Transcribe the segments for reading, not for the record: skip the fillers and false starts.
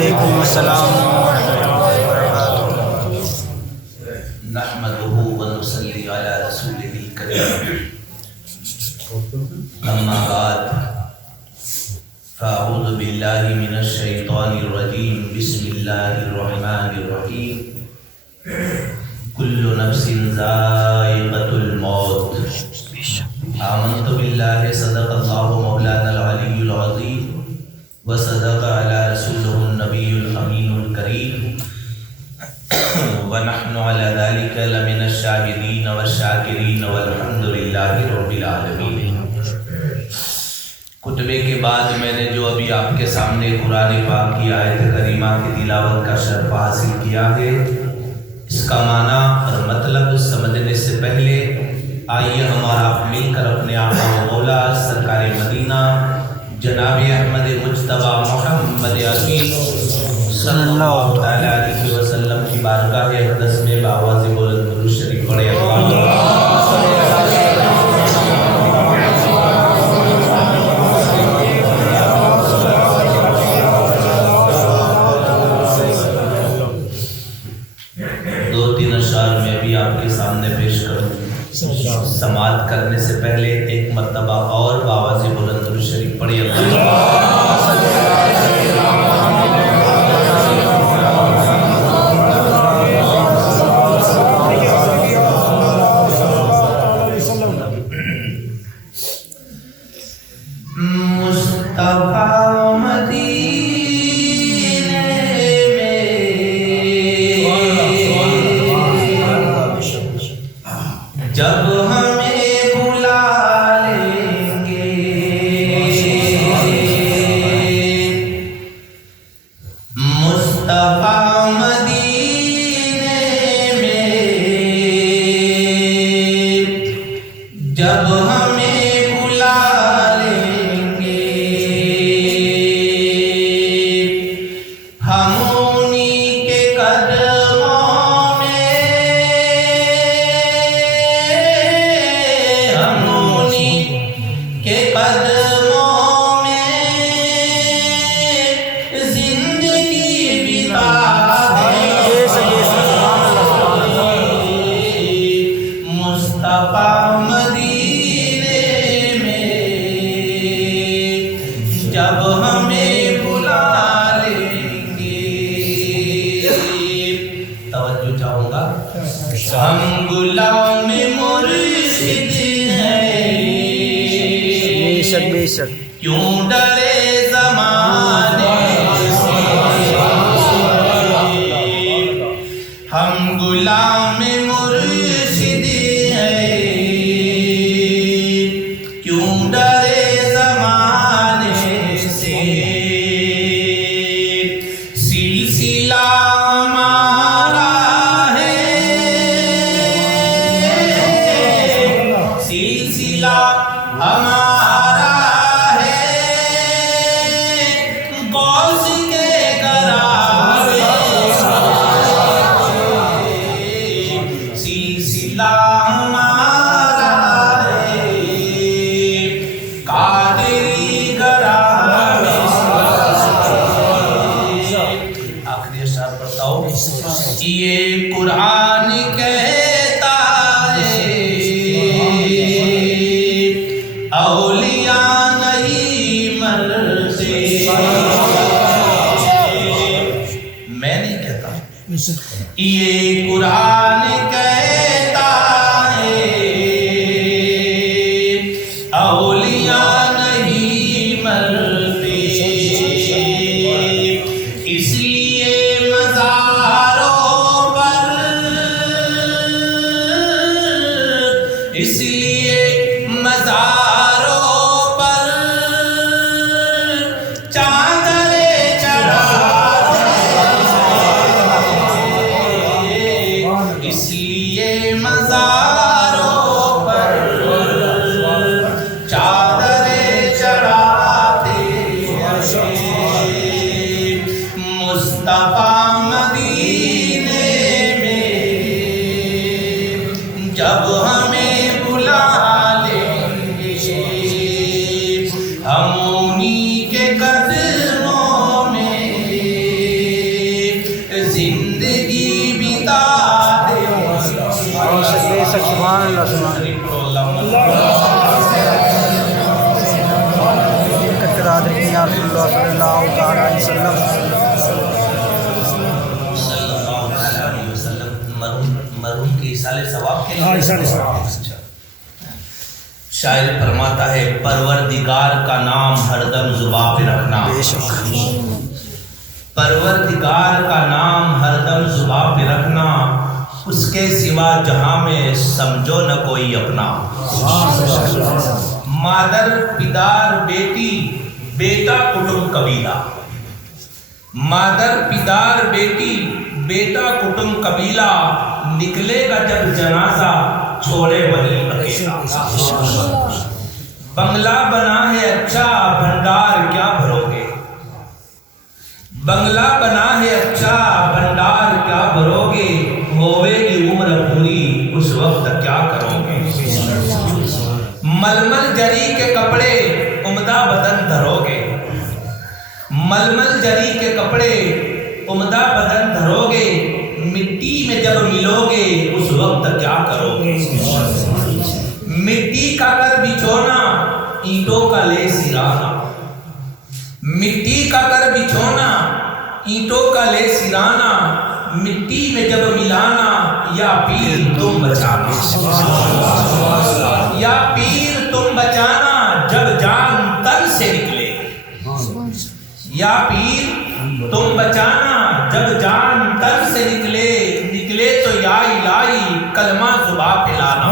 وعلیکم السلام ورحمۃ اللہ وبرکاتہ۔ نحمدہ ونصلی علی رسولہ الکریم، اما بعد فاعوذ باللہ من الشیطان الرجیم، بسم اللہ الرحمن الرحیم۔ کل نفس ذائقۃ الموت، آمنت باللہ صدق اللہ مولانا العلی العظیم وصدق علی رسولہ النبی الامین الکریم، ونحن علی ذلک لمن الشاہدین والشاکرین والحمد للہ رب العالمین۔ خطبے کے بعد میں نے جو ابھی آپ کے سامنے قرآن پاک کی آیت کریمہ کی تلاوت کا شرف حاصل کیا ہے، اس کا معنی اور مطلب سمجھنے سے پہلے آئیے ہمارا مل کر اپنے آقا و مولا سرکار مدینہ جناب احمد مجتبیٰ محمد عربی صلی اللہ علیہ وسلم کی بارگاہ اقدس میں بآواز بلند درود شریف پڑھے۔ دو تین اشعار میں بھی آپ کے سامنے پیش کروں، سماعت کرنے سے پہلے ایک مرتبہ اور بآواز بلند درود شریف پڑھیے۔ مصطفیٰ مدینے میں جب ہمیں بلا لیں گے، مصطفیٰ مدینے میں جب ہمیں بلا لیں گے، ہم انہی کے قدموں میں، ہم انہی کے قدموں میں زندگی بتا دیں۔ مصطفیٰ مدینے میں جب ہمیں بلا لیں گے، توجہ چاہوں گا، ہم غلام مرشد ہیں، بے شک کیوں ڈرے زمانے سے، ہم غلام مرشد ہیں، کیوں ڈرے زمانے سے، سلسلہ ہمارا ہے، سلسلہ ہمارا ہے، غوث کے گراوے، سلسلہ ہمارا ہے، قادری گراوے۔ آخری اشعار پڑھتا ہوں۔ یہ قرآن کہتا ہے اولیاء نہیں مرتے، میں نہیں کہتا ہوں، یہ قرآن کہتا ہے اولیاء نہیں مرتے، اس لیے مزاروں پر، اس لیے مزاروں پر چادریں چڑھاتے، اس لیے مزاروں پر چادریں چڑھاتے ہیں، مصطفیٰ مدینے میں جب ہمیں بلا لیں گے، ہم انہی کے قدموں میں علیہ وسلم مرحوم کی ایصال ثواب کے لیے شاعر فرماتا ہے پروردگار کا نام ہر دم زباں پہ رکھنا، پروردگار کا نام ہر دم زباں پہ رکھنا، اس کے سوا جہاں میں سمجھو نہ کوئی اپنا۔ مادر پدار بیٹی بیٹا کٹم قبیلہ، مادر پدار بیٹی بیٹا کٹم قبیلہ، نکلے گا جب جنازہ چھوڑے وہی اکیلا۔ بنگلہ بنا ہے اچھا بھنڈار کیا بھرو گے، بنگلہ بنا ہے اچھا بھنڈار کیا بھرو گے، ہوئے گی عمر پوری اس وقت کیا کرو گے۔ ململ جری کے کپڑے عمدہ بدن دھرو گے، ململ جری کے کپڑے عمدہ بدن دھرو گے، مٹی میں جب ملو گے اس وقت کیا کرو گے۔ مٹی کا کر بچھونا اینٹوں کا لے سرانا، مٹی کا کر بچھونا اینٹوں کا لے سرانا، مٹی میں جب ملانا یا پیر تم بچانا، یا پیر تم بچانا جب جان تن سے نکلے، یا پیر تم بچانا جب جان تن سے نکلے، نکلے تو یا الہی کلمہ زباں پہ لانا۔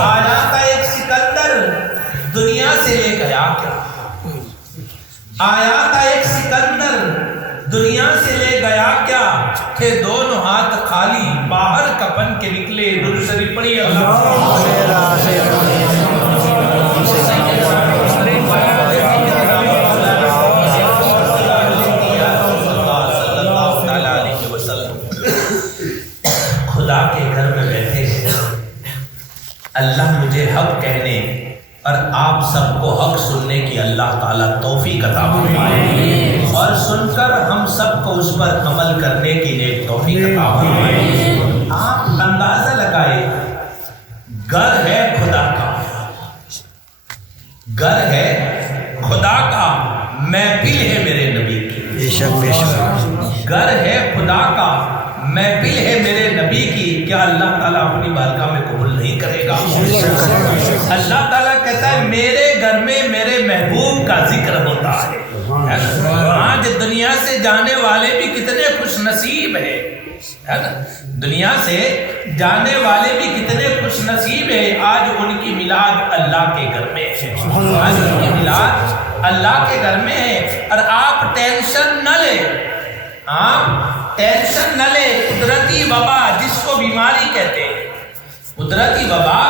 آیا تھا ایک سکندر دنیا سے لے گیا کیا، آیا تھا ایک سکندر دنیا سے لے گیا کیا، تھے دونوں ہاتھ خالی باہر کفن کے نکلے۔ درود شریف پڑھیے خدا کے گھر میں بیٹھے ہیں، اللہ مجھے حق کہنے اور آپ سب کو حق سننے کی اللہ تعالیٰ توفیق عطا فرمائے، اور سن کر ہم سب کو اس پر عمل کرنے کی نیک توفیق عطا فرمائے۔ آپ اندازہ لگائے، گھر ہے خدا کا، گھر ہے خدا کا، محفل ہے میرے نبی کی، گھر ہے خدا کا، محفل ہے میرے نبی کی، کیا اللہ تعالیٰ اپنی بارگاہ میں قبول نہیں کرے گا؟ اللہ تعالیٰ کہتا ہے میرے گھر میں میرے محبوب کا ذکر ہوتا ہے۔ آج دنیا سے جانے والے بھی کتنے خوش نصیب ہیں، ہے نا، دنیا سے جانے والے بھی کتنے خوش نصیب ہیں، آج ان کی میلاد اللہ کے گھر میں ہے، آج ان کی میلاد اللہ کے گھر میں ہے۔ اور آپ ٹینشن نہ لیں، آپ ٹینشن نہ لے، قدرتی وبا جس کو بیماری کہتے ہیں، قدرتی وبا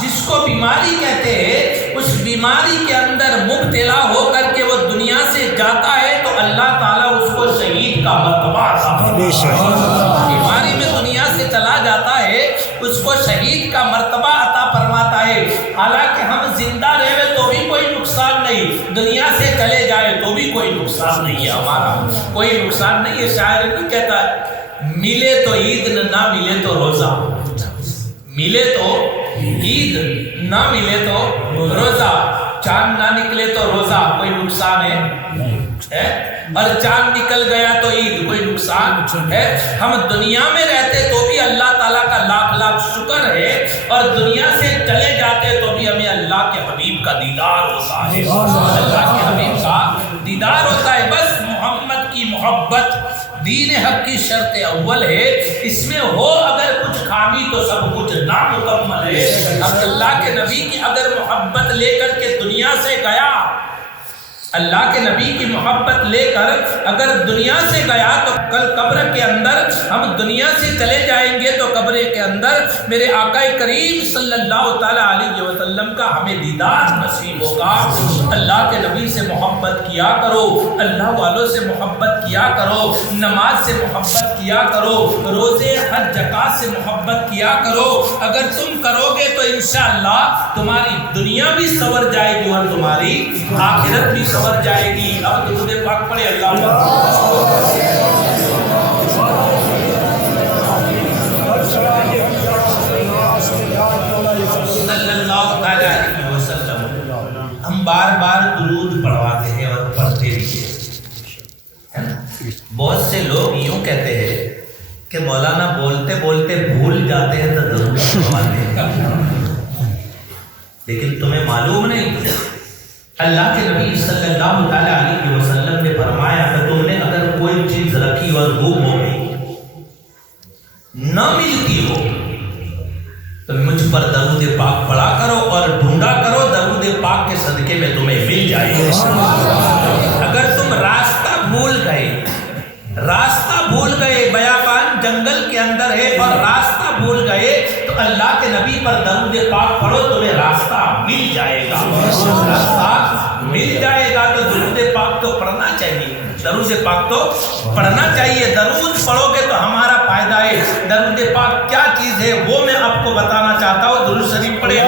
جس کو بیماری کہتے ہیں، اس بیماری کے اندر مبتلا ہو کر کے وہ دنیا سے جاتا ہے تو اللہ تعالیٰ اس کو شہید کا مرتبہ عطا فرماتا ہے۔ بیماری میں دنیا سے چلا جاتا ہے اس کو شہید کا مرتبہ عطا فرماتا ہے۔ حالانکہ ہم زندہ رہے تو بھی کوئی نقصان نہیں، دنیا سے چلے جائے تو بھی کوئی نقصان نہیں ہے، ہمارا کوئی نقصان نہیں ہے۔ شاعر نہیں کہتا ہے ملے تو عید نہ ملے تو روزہ، ملے تو عید نہ ملے تو روزہ، چاند نہ نکلے تو روزہ، کوئی نقصان ہے؟ اور چاند نکل گیا تو عید، کوئی نقصان ہے؟ ہم دنیا میں رہتے تو بھی اللہ تعالیٰ کا لاکھ لاکھ شکر ہے، اور دنیا سے چلے جاتے تو بھی ہمیں اللہ کے حبیب کا دیدار ہوتا ہے، اللہ کے حبیب کا دیدار ہوتا ہے۔ بس محمد کی محبت دین حق کی شرط اول ہے، اس میں ہو اگر کچھ خامی تو سب کچھ نامکمل ہے۔ اب اللہ کے نبی کی اگر محبت لے کر کے دنیا سے گیا، اللہ کے نبی کی محبت لے کر اگر دنیا سے گیا تو کل قبر کے اندر ہم دنیا سے چلے جائیں گے تو قبر کے اندر میرے آقا کریم صلی اللہ تعالیٰ علیہ وسلم کا ہمیں دیدار نصیب ہوگا۔ اللہ کے نبی سے محبت کیا کرو، اللہ والوں سے محبت کیا کرو، نماز سے محبت کیا کرو، روزے حج زکات سے محبت کیا کرو۔ اگر تم کرو گے تو انشاءاللہ تمہاری دنیا بھی سنور جائے گی اور تمہاری آخرت بھی سنور جائے گی۔ اب درود پاک پڑھے اللہ صلی اللہ علیہ وسلم۔ ہم بار بار درود پڑھواتے ہیں اور پڑھتے بھی ہیں، بہت سے لوگ یوں کہتے ہیں کہ مولانا بولتے بولتے بھول جاتے ہیں تو درود پڑھواتے ہیں، لیکن تمہیں معلوم نہیں، اللہ کے نبی صلی اللہ تعالیٰ علیہ وسلم نے فرمایا کہ تم نے اگر کوئی چیز رکھی اور گم ہو گئی، نہ ملتی ہو، تو مجھ پر درود پاک پڑھا کرو اور ڈھونڈا کرو، درود پاک کے صدقے میں تمہیں مل جائے گا۔ اگر تم راستہ بھول گئے، بیابان جنگل کے اندر ہے اور راستہ بھول گئے، تو اللہ کے نبی پر درود پاک پڑھو، تمہیں راستہ مل جائے گا، راستہ مل جائے گا۔ تو درود پاک تو پڑھنا چاہیے، درود پاک تو پڑھنا چاہیے، درود پڑھو گے تو ہمارا فائدہ ہے۔ درود پاک کیا چیز ہے وہ میں آپ کو بتانا چاہتا ہوں، درود شریف پڑھے۔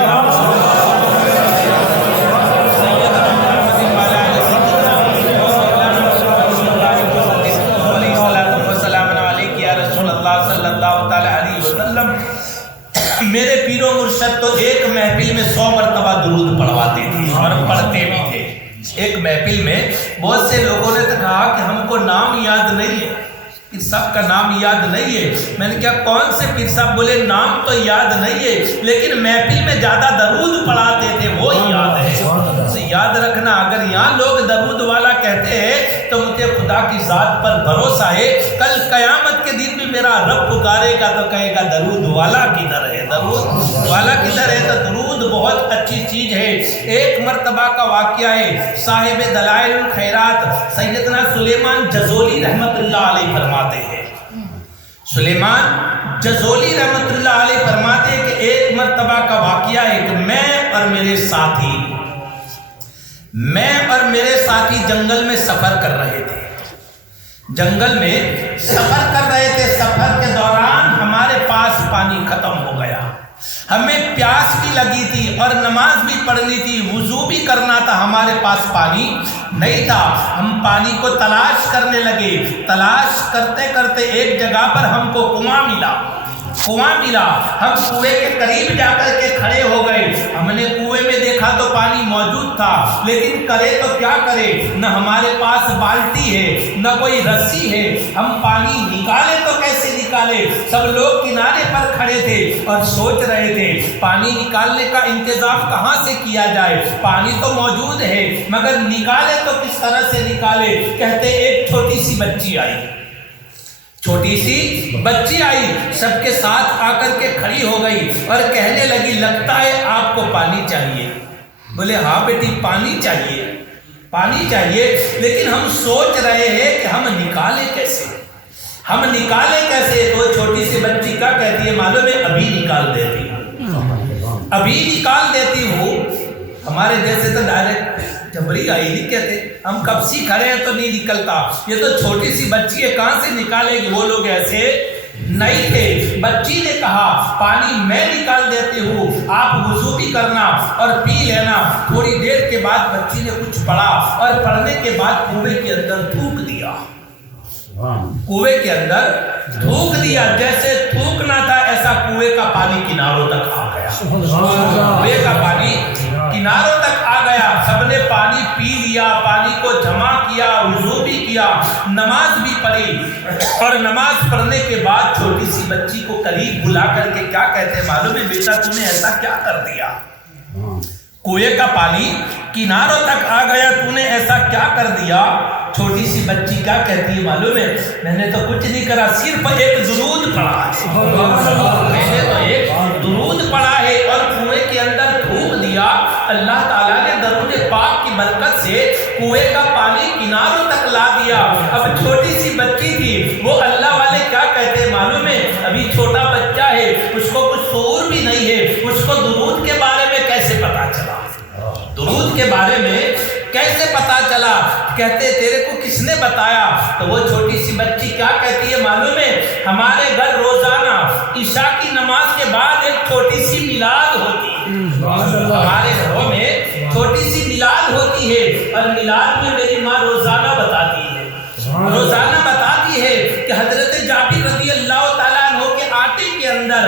میرے پیر و مرشد تو ایک محفل میں 100 مرتبہ درود پڑھواتے تھے اور پڑھتے بھی تھے۔ ایک محفل میں بہت سے لوگوں نے تو کہا کہ ہم کو نام یاد نہیں ہے، پیر صاحب کا نام یاد نہیں ہے۔ میں نے کہا کون سے پیر صاحب؟ بولے نام تو یاد نہیں ہے لیکن محفل میں زیادہ درود پڑھاتے تھے وہ یاد ہے۔ یاد رکھنا، اگر یہاں لوگ درود والا کہتے ہیں تو مجھے خدا کی ذات پر بھروسہ ہے، کل قیامت کے دن بھی میرا رب پکارے گا تو کہے گا درود والا کدھر ہے، درود والا کدھر ہے۔ تو درود بہت اچھی چیز ہے۔ ایک مرتبہ کا واقعہ ہے، صاحب دلائل الخیرات سیدنا سلیمان جزولی رحمت اللہ علیہ فرماتے ہیں، سلیمان جزولی رحمت اللہ علیہ فرماتے ہیں کہ ایک مرتبہ کا واقعہ ہے کہ میں اور میرے ساتھی جنگل میں سفر کر رہے تھے، سفر کے دوران ہمارے پاس پانی ختم ہو گیا، ہمیں پیاس بھی لگی تھی اور نماز بھی پڑھنی تھی، وضو بھی کرنا تھا، ہمارے پاس پانی نہیں تھا۔ ہم پانی کو تلاش کرنے لگے، تلاش کرتے کرتے ایک جگہ پر ہم کو کنواں ملا، ہم کنویں کے قریب جا کر کے کھڑے ہو گئے۔ ہم نے کنویں میں دیکھا تو پانی موجود تھا، لیکن کرے تو کیا کرے، نہ ہمارے پاس بالٹی ہے نہ کوئی رسی ہے، ہم پانی نکالے تو کیسے نکالے؟ سب لوگ کنارے پر کھڑے تھے اور سوچ رہے تھے پانی نکالنے کا انتظام کہاں سے کیا جائے، پانی تو موجود ہے مگر نکالے تو کس طرح سے نکالے؟ کہتے ایک چھوٹی سی بچی آئی، سب کے ساتھ آ کر کے کھڑی ہو گئی اور کہنے لگی لگتا ہے آپ کو پانی چاہیے۔ بولے ہاں بیٹی پانی چاہیے، لیکن ہم سوچ رہے ہیں کہ ہم نکالے کیسے۔ تو چھوٹی سی بچی کا کہتی ہے معلوم ہے ابھی نکال دیتی ہوں۔ ہمارے جیسے تو ڈائریکٹ جبری آئی نہیں کہتے، ہم کب سی کھڑے ہیں تو نہیں نکلتا، یہ تو چھوٹی سی بچی ہے کہاں سے نکالے گی؟ وہ لوگ ایسے نہیں تھے۔ بچی نے کہا پانی میں نکال دیتی ہوں، آپ وضو بھی کرنا اور پی لینا۔ تھوڑی دیر کے بعد بچی نے کچھ پڑھا اور پڑھنے کے بعد کنویں کے اندر تھوک دیا، جیسے تھوکنا تھا ایسا کنویں کا پانی کناروں تک آ گیا، سب نے پانی پی لیا، پانی کو جمع کیا، وضو بھی کیا، نماز بھی پڑھی، اور نماز پڑھنے کے بعد چھوٹی سی بچی کو قریب بلا کر کے کیا کہتے ہیں معلوم ہے بیٹا تم نے ایسا کیا کر دیا؟ کنویں کا پانی کناروں تک آ گیا، تو نے ایسا کیا کر دیا؟ چھوٹی سی بچی کیا کہتی ہے معلوم ہے میں نے تو کچھ نہیں کرا، صرف ایک درود پڑھا ہے اور کنویں کے اندر تھوک دیا۔ اللہ تعالیٰ نے درود پاک کی برکت سے کنویں کا پانی کناروں تک لا دیا۔ اب چھوٹی سی بچی تھی، وہ اللہ والے کیا کہتے ہیں معلوم ہے ابھی چھوٹا بچہ ہے، اس کو کچھ شعور بھی نہیں ہے، اس کو درود کے بارے میں کیسے پتا چلا؟ کہتے تیرے کو کس نے بتایا؟ تو وہ چھوٹی سی بچی کیا کہتی ہے معلوم ہے ہمارے گھر روزانہ عشاء کی نماز کے بعد ایک چھوٹی سی میلاد ہوتی ہے، ہمارے گھروں میں چھوٹی سی میلاد ہوتی ہے، اور میلاد میں میری ماں روزانہ بتاتی ہے کہ حضرت جابر رضی اللہ تعالیٰ عنہ کے آٹے کے اندر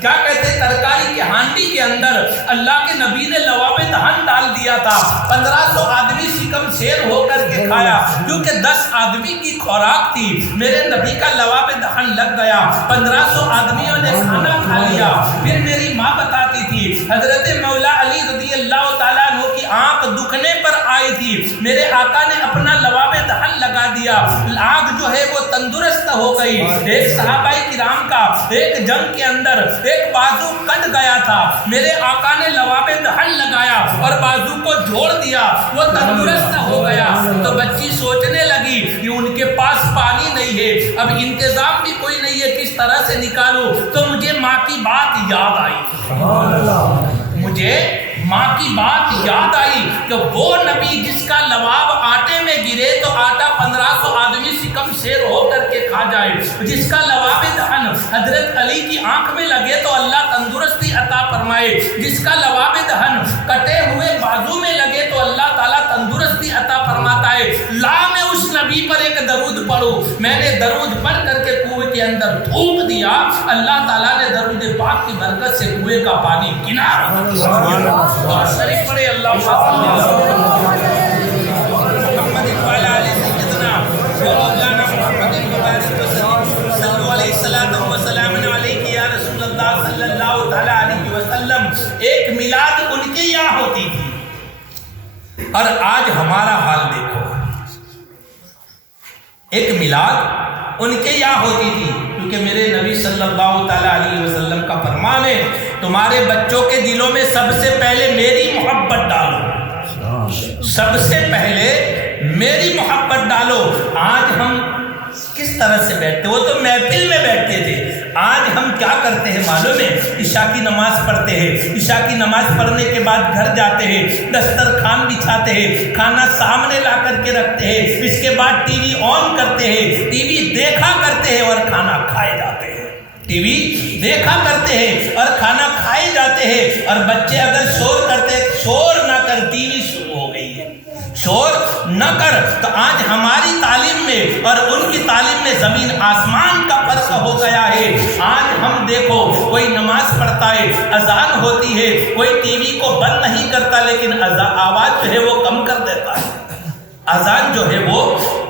کیا کہتے ترکاری کے ہانڈی ہانڈی کے اندر اللہ کے نبی نے لواب دہن ڈال دیا تھا. 1500 آدمی شکم شیر ہو کر کے کھایا کیونکہ 10 آدمی کی خوراک تھی. میرے نبی کا لواب دہن لگ گیا, 1500 آدمیوں نے کھانا کھا لیا. پھر میری ماں بتاتی تھی حضرت مولا علی رضی اللہ تعالیٰ عنہ کی آنکھ دکھنے پر آئی تھی, میرے آقا نے اپنا لواب دہن لگا دیا, آنکھ جو ہے وہ تندرست ہو گئی. ایک صحابہ کرام کا ایک جنگ کے اندر ایک بازو کٹ گیا تھا, میرے آقا نے لواب دہن لگایا اور بازو کو جوڑ دیا, وہ تندرست ہو گیا. تو بچی سوچنے لگی کہ ان کے پاس پانی نہیں ہے, اب انتظام بھی کوئی نہیں ہے, کس طرح سے نکالوں. تو مجھے ماں کی بات یاد آئی, مجھے ماں کی بات یاد آئی کہ وہ نبی جس کا لواب آٹے میں گرے تو آٹا 1500 آدمی شکم شیر ہو کر کے کھا جائے, جس کا لواب دہن حضرت علی کی آنکھ میں لگے تو اللہ تندرستی عطا فرمائے, جس کا لواب دہن کٹے ہوئے بازو میں لگے تو اللہ تعالیٰ تندرستی عطا فرماتا ہے. لا میں اس نبی پر ایک درود پڑھوں. میں نے درود پڑھ کر کے کنویں کے اندر تھوک دیا, اللہ تعالیٰ نے درود پاک کی برکت سے کنویں کا پانی کنارہ اور شریف پڑھے اللہ محمد وعلی آل سیدنا مولانا محمد مبارک وسلم صلو علیہ الصلوۃ والسلام علیک یا رسول اللہ صلی اللہ تعالی علیہ وسلم. ایک میلاد ان کے یہاں ہوتی تھی اور آج ہمارا حال دیکھو. ایک میلاد ان کے یہاں ہوتی تھی کیونکہ میرے نبی صلی اللہ تعالی علیہ وسلم کا فرمان ہے تمہارے بچوں کے دلوں میں سب سے پہلے میری محبت ڈالو, سب سے پہلے میری محبت ڈالو. آج ہم کس طرح سے بیٹھتے, وہ تو محفل میں بیٹھتے تھے, آج ہم کیا کرتے ہیں معلوم ہے, عشاء کی نماز پڑھتے ہیں, عشاء کی نماز پڑھنے کے بعد گھر جاتے ہیں, دسترخوان بچھاتے ہیں, کھانا سامنے لا کر کے رکھتے ہیں, اس کے بعد ٹی وی آن کرتے ہیں, ٹی وی دیکھا کرتے ہیں اور کھانا کھائے جاتے ہیں, ٹی وی دیکھا کرتے ہیں اور کھانا کھائے جاتے ہیں. اور بچے اگر شور کرتے, شور نہ کر, ٹی وی شروع ہو گئی ہے, شور نہ کر. تو آج ہماری تعلیم میں اور ان کی تعلیم میں زمین آسمان کا فرق ہو گیا ہے. آج ہم دیکھو کوئی نماز پڑھتا ہے, اذان ہوتی ہے, کوئی ٹی وی کو بند نہیں کرتا لیکن آواز جو ہے وہ کم کر دیتا ہے, اذان جو ہے وہ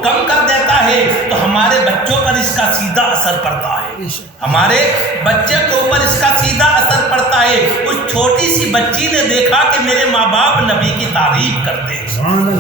کم کر دیتا ہے. تو ہمارے بچوں پر اس کا سیدھا اثر پڑتا ہے, ہمارے بچے کے اوپر اس کا سیدھا اثر پڑتا ہے. اس چھوٹی سی بچی نے دیکھا کہ میرے ماں باپ نبی کی تعریف کرتے ہیں,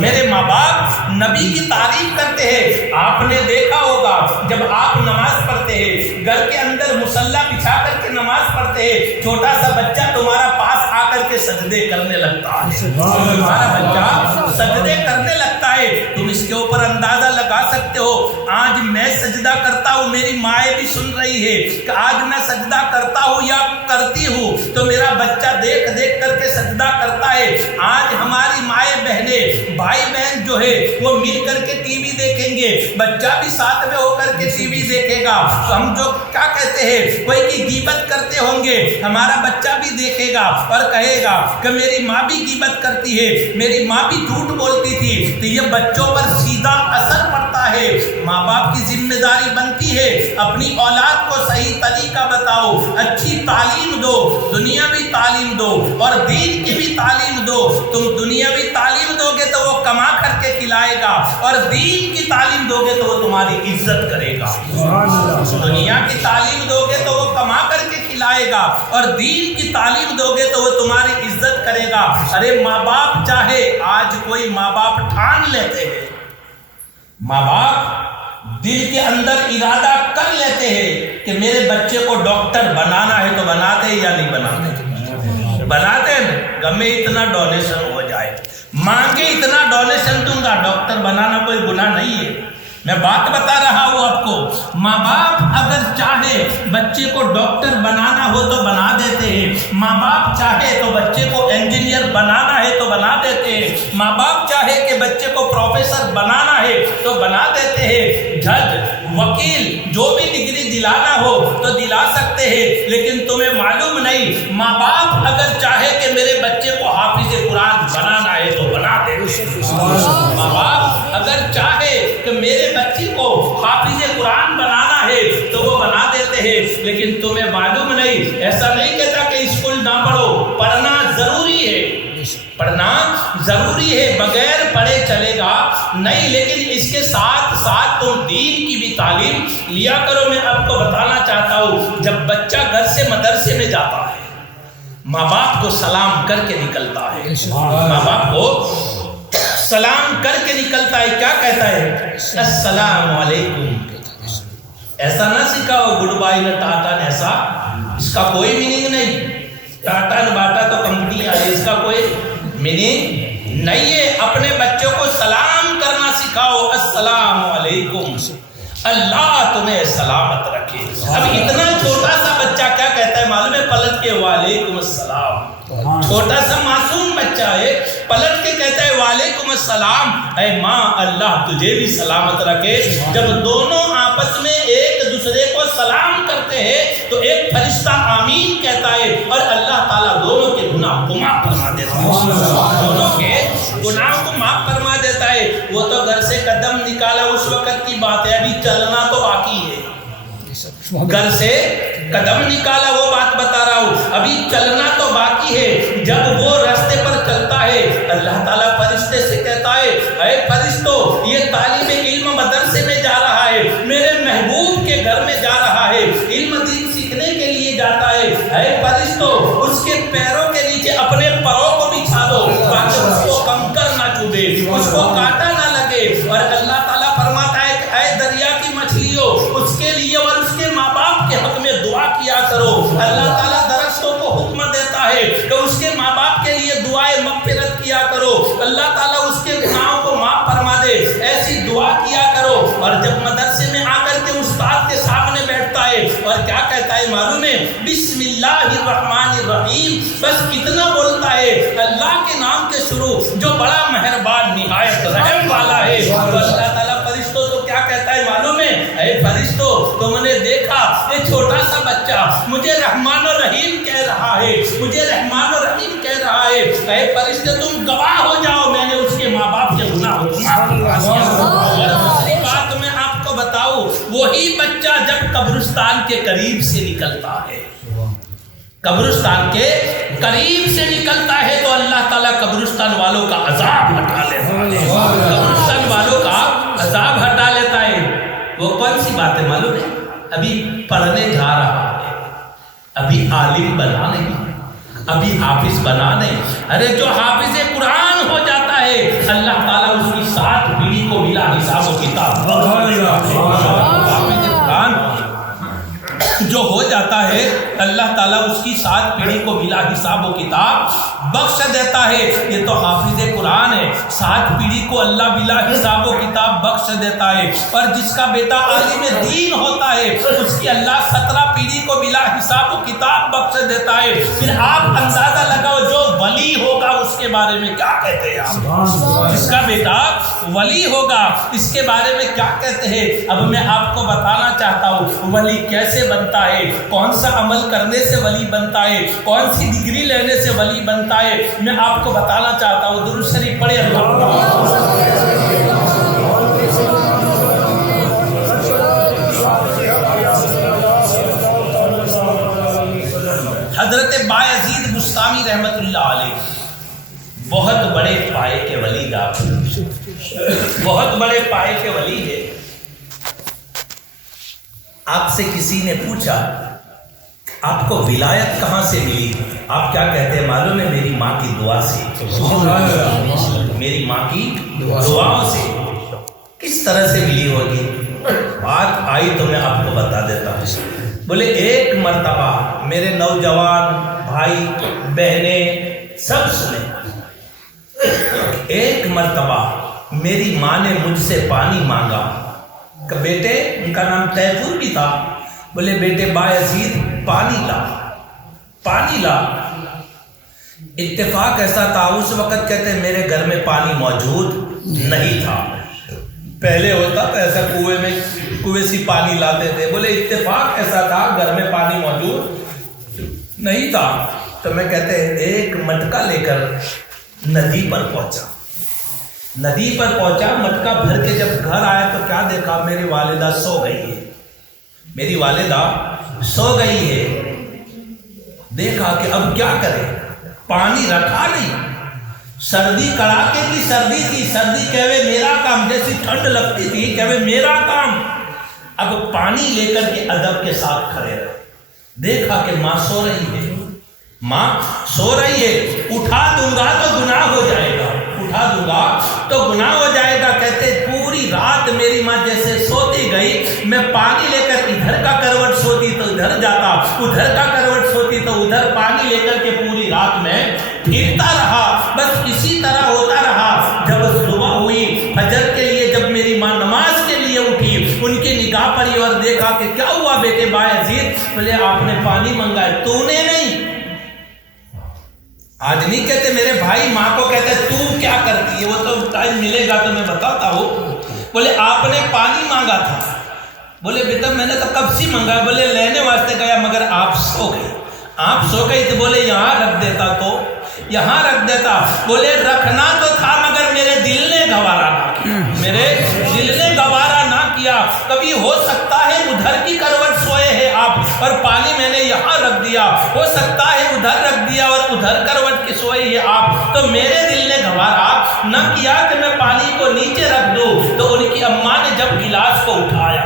میرے ماں باپ نبی کی تعریف کرتے ہیں. آپ نے دیکھا ہوگا جب آپ نماز پڑھتے ہیں, گھر کے اندر مصلی بچھا کر کے نماز پڑھتے ہیں, چھوٹا سا بچہ تمہارا پاس آ کر کے سجدے کرنے لگتا ہے, تمہارا بچہ سجدے کرنے لگتا ہے. تم اس کے اوپر اندازہ لگا سکتے ہو, آج میں سجدہ کرتا ہوں, میری مائیں بھی سن رہی ہے کہ آج میں سجدہ کرتا ہوں یا کرتی ہوں, تو میرا بچہ دیکھ دیکھ کر کے سجدہ کرتا ہے. آج ہماری مائیں بہنیں بھائی بہن جو ہے وہ مل کر کے ٹی وی دیکھیں گے, بچہ بھی ساتھ میں ہو کر کے ٹی وی دیکھے گا. تو ہم جو کیا کہتے ہیں, کوئی کی غیبت کرتے ہوں گے, ہمارا بچہ بھی دیکھے گا اور کہے گا کہ میری ماں بھی غیبت کرتی ہے, میری ماں بھی جھوٹ بولتی تھی. تو یہ بچوں پر سیدھا اثر پڑتا ہے. ماں باپ کی ذمہ داری بنتی ہے اپنی اولاد کو صحیح طریقہ بتاؤ, اچھی تعلیم دو, دنیاوی تعلیم دو اور دین کی بھی تعلیم دو. تم دنیاوی تعلیم دو گے تو وہ کما کر کے کھلائے گا, اور دین کی تعلیم دو گے تو وہ تمہاری عزت کرے گا. دنیا کی تعلیم دو گے تو وہ کما کر کے کھلائے گا, اور دین کی تعلیم دو گے تو وہ تمہاری عزت کرے گا. ارے ماں باپ چاہے, آج کوئی ماں باپ ٹھان لیتے ہیں, ماں باپ دل کے اندر ارادہ کر لیتے ہیں کہ میرے بچے کو ڈاکٹر بنانا ہے, تو بناتے یا نہیں بناتے, بناتے ہیں. گمے اتنا ڈونیشن ہو جائے, مانگے اتنا ڈونیشن دوں گا, ڈاکٹر بنانا کوئی گناہ نہیں ہے. میں بات بتا رہا ہوں آپ کو, ماں باپ اگر چاہے بچے کو ڈاکٹر بنانا ہو تو بنا دیتے ہیں, ماں باپ چاہے تو بچے کو انجینئر بنانا ہے تو بنا دیتے ہیں, ماں باپ چاہے کہ بچے کو پروفیسر بنانا ہے تو بنا دیتے ہیں. جج وکیل جو بھی ڈگری دلانا ہو تو دلا سکتے ہیں, لیکن تمہیں معلوم نہیں, ماں باپ اگر چاہے کہ میرے بچے کو حافظ قرآن بنانا ہے تو بنا دیتے ہیں. ماں باپ اگر چاہے کہ میرے بچے کو حافظ قرآن بنانا ہے تو وہ بنا دیتے پڑھاتے ہیں لیکن تمہیں معلوم نہیں. ایسا نہیں کہتا کہ اسکول نہ پڑھو، پڑھنا ضروری ہے، پڑھنا ضروری ہے، بغیر پڑھے چلے گا نہیں، لیکن اس کے ساتھ ساتھ تم دین کی بھی تعلیم لیا کرو. میں آپ کو بتانا چاہتا ہوں، جب بچہ گھر سے مدرسے میں جاتا ہے ماں باپ کو سلام کر کے نکلتا ہے، ماں باپ کو سلام کر کے نکلتا ہے. کیا کہتا ہے؟ السلام علیکم. ایسا نہ سکھاؤ گڈ بائی نہ ٹاٹا نہ، ایسا اس کا کوئی میننگ نہیں. ٹاٹا نہ باٹا تو کمپنی آئی، اس کا کوئی میننگ نہیں ہے. اپنے بچوں کو سلام کرنا سکھاؤ، السلام علیکم، اللہ تمہیں سلامت رکھے. اب اتنا چھوٹا سا بچہ کیا کہتا ہے معلوم ہے؟ پلٹ کے وعلیکم السلام. چھوٹا سا معصوم بچہ ہے، پلٹ کے کہتا ہے وعلیکم السلام، اے ماں اللہ تجھے بھی سلامت رکھے. جب دونوں آپس میں ایک دوسرے کو سلام کرتے ہیں تو ایک فرشتہ آمین کہتا ہے اور اللہ تعالیٰ دونوں کے گناہ کو معاف فرما دیتا ہے، دونوں کے گناہ کو معاف فرما دیتا ہے. وہ تو گھر سے قدم نکالا اس وقت کی بات ہے، ابھی چلنا تو باقی ہے. گھر سے قدم نکالا وہ بات بتا رہا ہوں، ابھی چلنا تو باقی ہے. جب وہ راستے پر چلتا ہے اللہ تعالیٰ فرشتے سے کہتا ہے اے فرشتوں، یہ طالب علم مدرسے میں جا رہا ہے، میرے محبوب کے گھر میں جا رہا ہے، علم دین سیکھنے کے لیے جاتا ہے. اے فرشتوں، اس کے پیروں کے نیچے اپنے پروں کو بچھا دو تاکہ اس کو کنکر نہ چبھے، اس کو کانٹا نہ لگے. اور اللہ تعالیٰ فرماتا ہے کہ اے دریا کی مچھلیوں، اس کے لیے اور اس کے ماں باپ کے حق میں دعا کیا کرو. اللہ تعالیٰ درختوں کو حکم دیتا ہے کہ اس کے ماں باپ کے لیے دعائیں مغفرت کیا کرو، اللہ تعالیٰ اس کے گناہوں کو معاف فرما دے، ایسی دعا کیا کرو. اور جب مدرسے میں آ کر کے استاد کے سامنے بیٹھتا ہے اور کیا کہتا ہے معلوم ہے؟ بسم اللہ الرحمن الرحیم، بس کتنا بولتا ہے؟ اللہ کے نام کے شروع جو بڑا مہربان نہایت رحم والا ہے. تو اللہ تعالیٰ فرشتوں تو کیا کہتا ہے معلوم ہے؟ اے فرشتوں، تم نے دیکھا یہ چھوٹا سا بچہ مجھے رحمان الرحیم کہہ رہا ہے، مجھے رحمان الرحیم کہہ رہا ہے. اے فرشتے تم گواہ ہو جاؤ، میں نے اس کے ماں باپ کے گناہ کو معاف کروا دیا. اور دوسری بات میں آپ کو بتاؤں، وہی بچہ جب قبرستان کے قریب سے نکلتا ہے، قبرستان کے قریب سے نکلتا ہے تو اللہ تعالیٰ قبرستان والوں کا عذاب ہٹا لیتا ہے، قبرستان والوں کا عذاب ہٹا لیتا ہے. وہ کون سی بات ہے معلوم ہے؟ ابھی پڑھنے جا رہا ہے، ابھی عالم بنا نہیں، ابھی حافظ بنا نہیں. ارے جو حافظ قرآن ہو جاتا ہے اللہ تعالیٰ اس کی 7 پیڑھی کو بلا حساب و کتاب، حافظ قرآن جو ہو جاتا ہے اللہ تعالیٰ اس کی 7 پیڑھی کو بلا حساب و کتاب بخش دیتا ہے. یہ تو حافظ قرآن ہے، 7 پیڑھی کو اللہ بلا حساب و کتاب بخش دیتا ہے. اور جس کا بیٹا عالم دین ہوتا ہے اس کی اللہ 17 پیڑھی کو بلا حساب و کتاب بخش دیتا ہے. پھر آپ اندازہ لگاؤ جو ولی ہوگا اس کے بارے میں کیا کہتے ہیں آپ؟ جس کا بیٹا ولی ہوگا اس کے بارے میں کیا کہتے ہیں؟ اب میں آپ کو بتانا چاہتا ہوں ولی کیسے بنتا ہے، کون سا عمل کرنے سے ولی بنتا ہے، کون سی ڈگری لینے سے ولی بنتا ہے. میں آپ کو بتانا چاہتا ہوں، درود شریف پڑھے حضرت بایزید بستامی رحمت اللہ علیہ بہت بڑے پائے کے ولی دا، بہت بڑے پائے کے ولی ہے. آپ سے کسی نے پوچھا آپ کو ولایت کہاں سے ملی؟ آپ کیا کہتے ہیں معلوم ہے؟ میری ماں کی دعا سے، میری ماں کی دعاؤں سے. کس طرح سے ملی ہوگی؟ بات آئی تو میں آپ کو بتا دیتا ہوں. بولے ایک مرتبہ میرے نوجوان بھائی بہنیں سب سنیں، ایک مرتبہ میری ماں نے مجھ سے پانی مانگا کہ بیٹے، ان کا نام تیفور بھی تھا، بولے بیٹے بایزید پانی لا، پانی لا. اتفاق ایسا تھا اس وقت کہتے ہیں میرے گھر میں پانی موجود نہیں تھا. پہلے ہوتا تو ایسا کنویں سے پانی لاتے تھے. بولے اتفاق ایسا تھا گھر میں پانی موجود نہیں تھا. تو میں کہتے ہیں ایک مٹکا لے کر ندی پر پہنچا، ندی پر پہنچا، مٹکا بھر کے جب گھر آیا تو کیا دیکھا؟ میری والدہ سو گئی ہے، میری والدہ سو گئی ہے. دیکھا کہ اب کیا کرے, پانی رکھا نہیں, سردی کڑاکے کی سردی تھی, سردی کہوے میرا کام, جیسی ٹھنڈ لگتی تھی کہوے میرا کام. اب پانی لے کر کے ادب کے ساتھ کھڑے رہے. دیکھا کہ ماں سو رہی ہے, ماں سو رہی ہے, اٹھا دوں گا تو گناہ ہو جائے گا, اٹھا دوں گا تو گناہ ہو جائے گا. کہتے پوری رات میری ماں جیسے سوتی گئی, میں پانی لے کر ادھر کا کروٹ سوتی تو ادھر جاتا, ادھر کا کروٹ سوتی تو ادھر, پانی لے کر کے پوری رات میں پھرتا رہا. بس اسی طرح ہوتا رہا. جب صبح ہوئی فجر کے لیے, جب میری ماں نماز کے لیے اٹھی, ان کی نگاہ پڑی اور دیکھا کہ کیا ہوا بیٹے بایزید؟ بولے آپ نے پانی منگایا, تو نے نہیں. آج نہیں کہتے میرے بھائی ماں کو کہتے تو کیا کرتی ہے, وہ تو ٹائم ملے گا تو میں بتاتا ہوں. بولے آپ نے پانی مانگا تھا. بولے بیٹا میں نے تو کب سے مانگا. بولے لینے واسطے گیا مگر آپ سو گئے. آپ سو گئی تو بولے یہاں رکھ دیتا تو یہاں رکھ دیتا. بولے رکھنا تو تھا مگر میرے دل نے گوارا نہ کیا, میرے دل نے گوارا نہ کیا. کبھی ہو سکتا ہے ادھر کی کروٹ سوئے ہیں آپ اور پانی میں نے یہاں رکھ دیا, ہو سکتا ہے ادھر رکھ دیا اور ادھر کروٹ کی سوئے ہیں آپ, تو میرے دل نے گوارا نہ کیا کہ میں پانی کو نیچے رکھ دوں. تو ان کی اماں نے جب گلاس کو اٹھایا,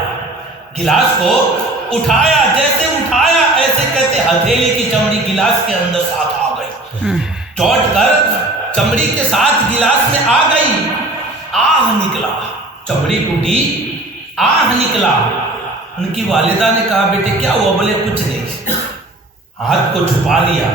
گلاس کو اٹھایا, جیسے اٹھایا ایسے کہتے ہتھیلی کی چمڑی گلاس کے اندر ساتھ آ گئی, چوٹ کر چمڑی کے ساتھ گلاس میں آ گئی. آہ نکلا, چمڑی ٹوٹی, آہ نکلا. ان کی والدہ نے کہا بیٹے کیا ہوا؟ بولے کچھ نہیں. ہاتھ کو چھپا لیا.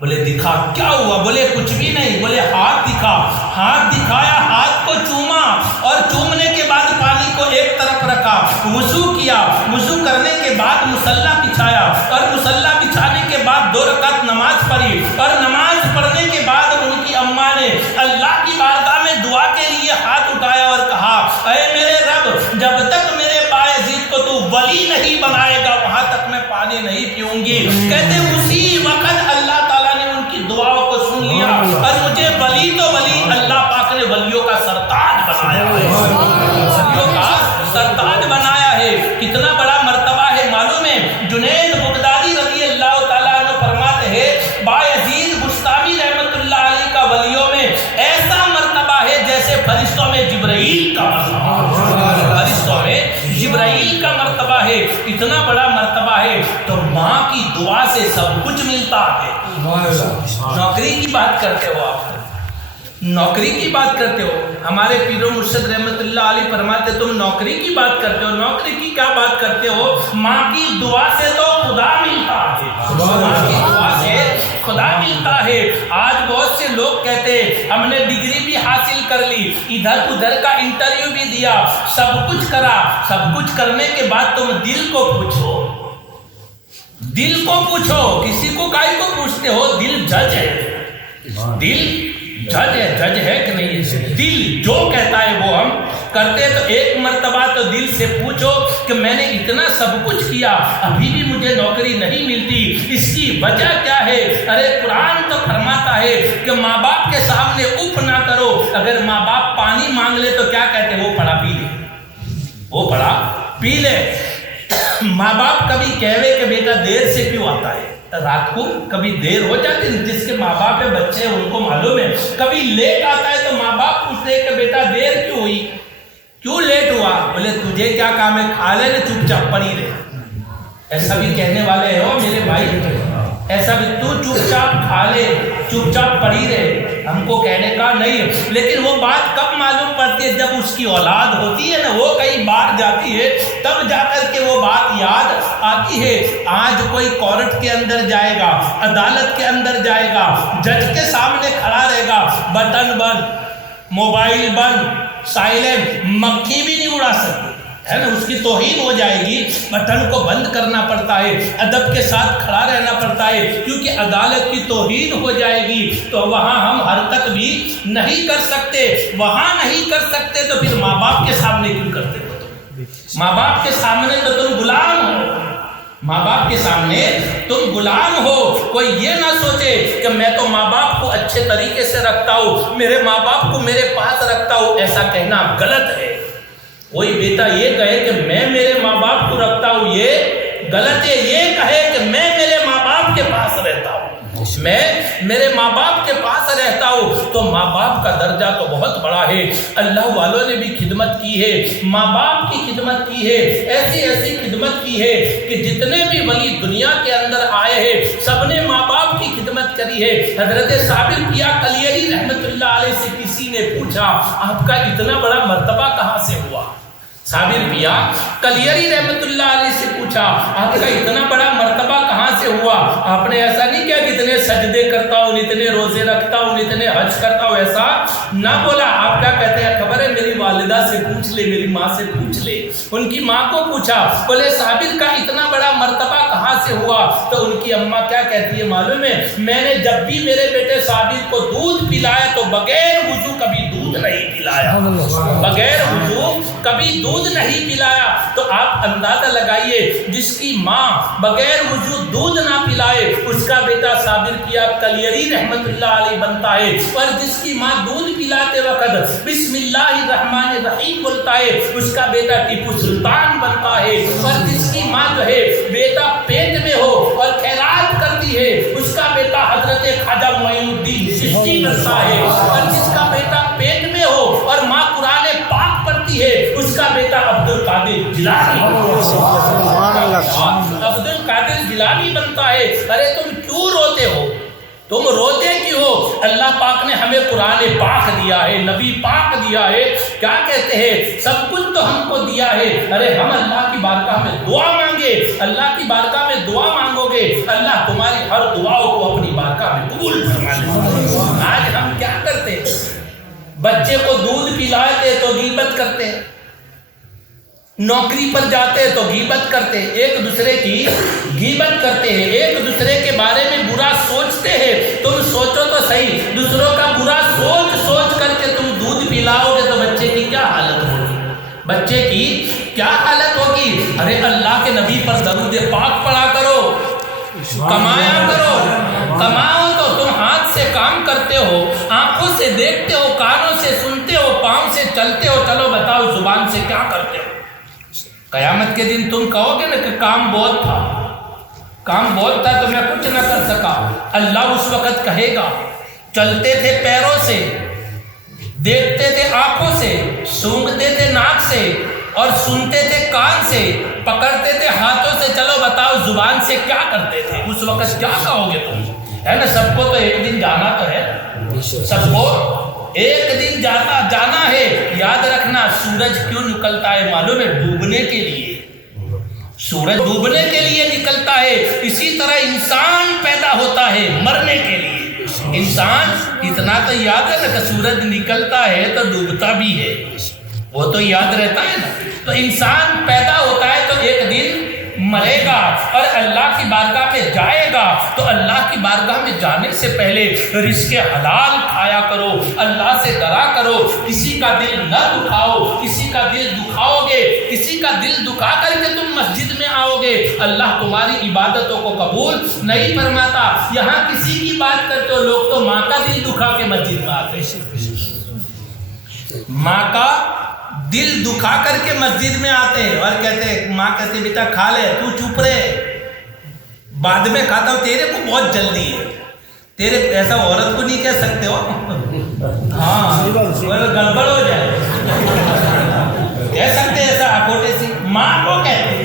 بولے دکھا کیا ہوا؟ بولے کچھ بھی نہیں. بولے ہاتھ دکھا. ہاتھ دکھایا, ہاتھ کو چوما اور چومنے کے بعد پانی کو ایک طرف رکھا, وضو کیا. وضو کرنے کے بعد مصلی بچھایا اور مصلی بچھانے کے بعد 2 رکعت نماز پڑھی اور نماز پڑھنے کے بعد ان کی اماں نے اللہ کی بارگاہ میں دعا کے لیے ہاتھ اٹھایا اور کہا اے میرے رب, جب تک میرے بایزید کو تو ولی نہیں بنائے گا وہاں تک میں پانی نہیں پیوں گی. کہتے اسی وقت اللہ تعالیٰ نے ان کی دعاؤں کو سن لیا اور مجھے ولی تو ولی, اللہ پاک نے ولیوں کا سرتاج بنایا ہے, ولیوں کا سرتاج بنایا ہے. کتنا بڑا مرتبہ ہے معلوم ہے. جنید بغدادی رضی اللہ تعالیٰ عنہ فرماتے ہیں بایزید بستامی رحمت اللہ علیہ کا ولیوں میں ایسا مرتبہ ہے جیسے فرشتوں میں جبرائیل کا مرتبہ, فرشتوں میں جبرائیل کا مرتبہ ہے. اتنا بڑا مرتبہ ہے. تو ماں کی دعا سے سب کچھ ملتا ہے. نوکری کی بات کرتے ہو آپ, نوکری کی بات کرتے ہو. ہمارے پیر و مرشد رحمت اللہ علیہ فرماتے تم نوکری کی بات کرتے ہو, نوکری کی کیا بات کرتے ہو؟ ماں کی دعا سے تو خدا ملتا ہے, ماں کی دعا سے خدا ملتا ہے. آج بہت سے لوگ کہتے ہیں ہم نے ڈگری بھی حاصل کر لی, ادھر ادھر کا انٹرویو بھی دیا, سب کچھ کرا, سب کچھ کرنے کے بعد تم دل کو پوچھو, دل کو پوچھو. کسی کو کائی کو پوچھتے ہو؟ دل جج ہے, دل جج ہے کہ نہیں؟ دل جو کہتا ہے وہ ہم کرتے. تو ایک مرتبہ تو دل سے پوچھو کہ میں نے اتنا سب کچھ کیا, ابھی بھی مجھے نوکری نہیں ملتی, اس کی وجہ کیا ہے؟ ارے قرآن تو فرماتا ہے کہ ماں باپ کے سامنے اف نہ کرو. اگر ماں باپ پانی مانگ لے تو کیا کہتے؟ وہ پڑا پی لے, وہ پڑا پی لے. ماں باپ کبھی کہوے کہ بیٹا دیر سے کیوں آتا ہے, رات کو کبھی دیر ہو جاتی ہے, جس کے ماں باپ ہے بچے ان کو معلوم ہے. کبھی لیٹ آتا ہے تو ماں باپ پوچھتے ہیں کہ بیٹا دیر کیوں ہوئی, کیوں لیٹ ہوا؟ بولے تجھے کیا کام ہے, کھا لے نا چپ چاپ پڑی رہے. ایسا بھی کہنے والے ہو میرے بھائی, ایسا بھی تو چپ چاپ کھا لے, چپ چاپ پڑی رہے. ہم کو کہنے کا نہیں, لیکن وہ بات کب معلوم پڑتی ہے؟ جب اس کی اولاد ہوتی ہے نا, وہ کئی بار جاتی ہے, تب جا کر کے وہ بات یاد آتی ہے. آج کوئی کورٹ کے اندر جائے گا, عدالت کے اندر جائے گا, جج کے سامنے کھڑا رہے گا, بٹن بند, موبائل بند, سائلنٹ, مکھی بھی نہیں اڑا سکتی ہے نا, اس کی توہین ہو جائے گی. بٹن کو بند کرنا پڑتا ہے, ادب کے ساتھ کھڑا رہنا پڑتا ہے, کیونکہ عدالت کی توہین ہو جائے گی. تو وہاں ہم حرکت بھی نہیں کر سکتے, وہاں نہیں کر سکتے تو پھر ماں باپ کے سامنے کیوں کرتے ہو؟ تم ماں باپ کے سامنے تو تم غلام ہو, ماں باپ کے سامنے تم غلام ہو. کوئی یہ نہ سوچے کہ میں تو ماں باپ کو اچھے طریقے سے رکھتا ہوں, میرے ماں باپ کو میرے پاس رکھتا ہوں. ایسا کہنا غلط ہے. کوئی بیٹا یہ کہے کہ میں میرے ماں باپ کو رکھتا ہوں, یہ غلط یہ کہے کہ میں میرے ماں باپ کے پاس رہتا ہوں، میں میرے ماں باپ کے پاس رہتا ہوں، تو ماں باپ کا درجہ تو بہت بڑا ہے۔ اللہ والوں نے بھی خدمت کی ہے، ماں باپ کی خدمت کی ہے، ایسی ایسی خدمت کی ہے کہ جتنے بھی ولی دنیا کے اندر آئے ہیں سب نے ماں باپ کی خدمت کری ہے۔ حضرت صابر پیا کلیری رحمت اللہ علیہ سے کسی نے پوچھا آپ کا اتنا بڑا مرتبہ کہاں سے ہوا؟ صابر پیا کلیری رحمت اللہ علیہ سے پوچھا آپ کا اتنا بڑا مرتبہ کہاں سے ہوا؟ آپ نے ایسا نہیں کیا کہ اتنے سجدے کرتا ہوں، اتنے روزے رکھتا ہوں، اتنے حج کرتا ہوں، ایسا نہ بولا۔ آپ کیا کہتے ہیں؟ خبر ہے میری والدہ سے پوچھ لے، میری ماں سے پوچھ لے۔ ان کی ماں کو پوچھا، بولے صابر کا اتنا بڑا مرتبہ کہاں سے ہوا؟ تو ان کی اماں کیا کہتی ہے معلوم ہے؟ میں نے جب بھی میرے بیٹے صابر کو دودھ پلایا تو بغیر وضو کبھی دودھ نہیں پلایا، بغیر وضو کبھی دودھ نہیں پلایا۔ تو آپ اندازہ لگائیے جس کی ماں بغیر وضو دودھ نہ پلائے اس کا بیٹا صابر پیا کلیری رحمت اللہ علیہ بنتا ہے، اور جس کی ماں دودھ پلاتے وقت بسم اللہ الرحمن الرحیم بولتا ہے اس کا بیٹا ٹیپو سلطان بنتا ہے، اور جس کی ماں جو ہے بیٹا پیٹ میں ہو اور خیرات کرتی ہے اس کا بیٹا حضرت خواجہ معین الدین چشتی بنتا ہے، اور جس کا بیٹا پیٹ میں ہو اور ماں قرآن پاک پڑھتی ہے اس کا بیٹا عبد القادر جیلانی بنتا ہے۔ ارے تم کیوں روتے ہو؟ تم روتے کیوں ہو؟ اللہ پاک نے ہمیں قرآن پاک دیا ہے، نبی پاک دیا ہے، کیا کہتے ہیں سب کچھ تو ہم کو دیا ہے۔ ارے ہم اللہ کی بارگاہ میں دعا مانگے، اللہ کی بارگاہ میں دعا مانگو گے اللہ تمہاری ہر دعاؤں کو اپنی بارگاہ میں قبول فرما لے گا۔ آج ہم کیا کرتے ہیں؟ بچے کو دودھ پلاتے تو غیبت کرتے ہیں، نوکری پر جاتے تو غیبت کرتے ہیں، ایک دوسرے کی غیبت کرتے ہیں، ایک دوسرے کے بارے میں برا سوچتے ہیں۔ تم سوچو تو صحیح، دوسروں کا برا سوچ سوچ کر کے تم دودھ پلاؤ گے تو بچے کی کیا حالت ہوگی؟ بچے کی کیا حالت ہوگی؟ ارے اللہ کے نبی پر درود پاک پڑھا کرو، کمایا کرو، کماؤ تو تم ہاتھ سے کام کرتے ہو، آنکھوں سے دیکھتے ہو، کانوں سے سنتے ہو، پاؤں سے چلتے ہو، چلو بتاؤ زبان سے کیا کرتے ہو؟ قیامت کے دن تم کہو گے نا کہ کام بہت تھا، کام بہت تھا تو میں کچھ نہ کر سکا۔ اللہ اس وقت کہے گا چلتے تھے پیروں سے، دیکھتے تھے آنکھوں سے، سونگھتے تھے ناک سے اور سنتے تھے کان سے، پکڑتے تھے ہاتھوں سے، چلو بتاؤ زبان سے کیا کرتے تھے؟ اس وقت کیا کہو گے تم؟ ہے نا، سب کو تو ایک دن جانا تو ہے، سب کو ایک دن جانا ہے۔ یاد رکھنا سورج کیوں نکلتا ہے معلوم ہے؟ ڈوبنے کے لیے، سورج ڈوبنے کے لیے نکلتا ہے۔ اسی طرح انسان پیدا ہوتا ہے مرنے کے لیے۔ انسان اتنا تو یاد ہے نا کہ سورج نکلتا ہے تو ڈوبتا بھی ہے، وہ تو یاد رہتا ہے نا۔ تو انسان پیدا ہوتا ہے تو ایک دن مرے گا اور اللہ کی بارگاہ میں جائے گا۔ تو اللہ کی بارگاہ میں جانے سے پہلے رزق حلال کھایا کرو، اللہ سے ڈرا کرو، کسی کا دل نہ دکھاؤ۔ کسی کا دل دکھاؤ گے، کسی کا دل دکھا کر کے تم مسجد میں آؤ گے، اللہ تمہاری عبادتوں کو قبول نہیں فرماتا۔ یہاں کسی کی بات کرتے ہو، لوگ تو ماں کا دل دکھا کے مسجد میں آتے ہیں، ماں کا دل دکھا کر کے مسجد میں آتے ہیں اور کہتے ہیں، ماں کہتے بیٹا کھا لے، تو چپ رہے، بعد میں کھاتا ہوں، تیرے کو بہت جلدی ہے، تیرے ایسا عورت کو نہیں کہہ سکتے ہو، ہاں گڑبڑ ہو جائے، کہہ سکتے ایسا اکوٹے سے؟ ماں کو کہتے ہیں،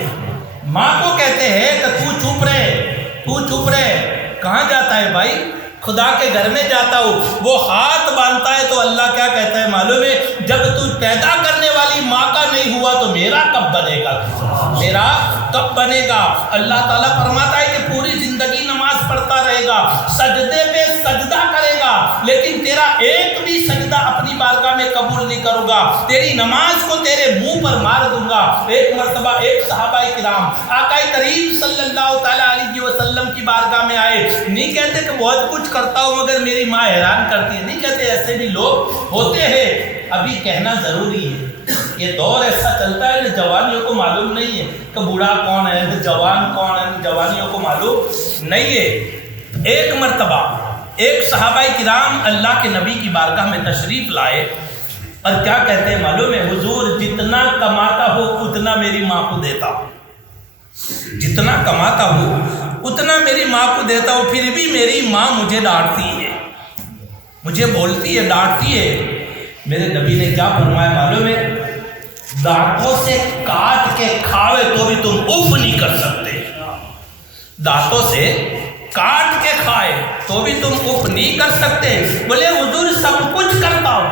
ماں کو کہتے ہیں کہ تو چپ رہے، تو چپ رہے۔ کہاں جاتا ہے بھائی؟ خدا کے گھر میں جاتا ہوں، وہ ہاتھ باندھتا ہے تو اللہ کیا کہتا ہے معلوم ہے؟ جب تو پیدا کرنے والی ماں کا نہیں ہوا تو میرا کب بنے گا؟ میرا کب بنے گا؟ اللہ تعالیٰ فرماتا ہے کہ پوری زندگی نماز پڑھتا رہے گا، سجدے پہ سجدہ کرے گا، لیکن تیرا ایک بھی سجدہ اپنی بارگاہ میں قبول نہیں کروں گا، تیری نماز کو تیرے منہ پر مار دوں گا۔ ایک مرتبہ ایک صحابہ کرام آقا کریم صلی اللہ تعالیٰ علیہ وسلم کی بارگاہ میں آئے، نہیں کہتے کہ بہت کچھ کرتا ہوں مگر میری ماں حیران کرتی ہے، نہیں کہتے، ایسے بھی لوگ ہوتے ہیں۔ ابھی کہنا ضروری ہے، یہ دور ایسا چلتا ہے کہ جوانیوں کو معلوم نہیں ہے کہ بوڑھا کون ہے، جوان کون ہے، جوانیوں کو معلوم نہیں ہے۔ ایک مرتبہ ایک صحابہ کرام اللہ کے نبی کی بارگاہ میں تشریف لائے اور کیا کہتے ہیں معلوم ہے؟ حضور جتنا کماتا ہو اتنا میری ماں کو دیتا ہوں، جتنا کماتا ہوں اتنا میری ماں کو دیتا ہوں، پھر بھی میری ماں مجھے ڈانٹتی ہے، مجھے بولتی ہے، ڈانٹتی ہے۔ میرے نبی نے کیا فرمایا معلوم ہے؟ دانتوں سے کاٹ کے کھاوے تو بھی تم اف نہیں کر سکتے، دانتوں سے کاٹ کے کھائے تو بھی تم اف نہیں کر سکتے۔ بولے حضور سب کچھ کرتا ہوں،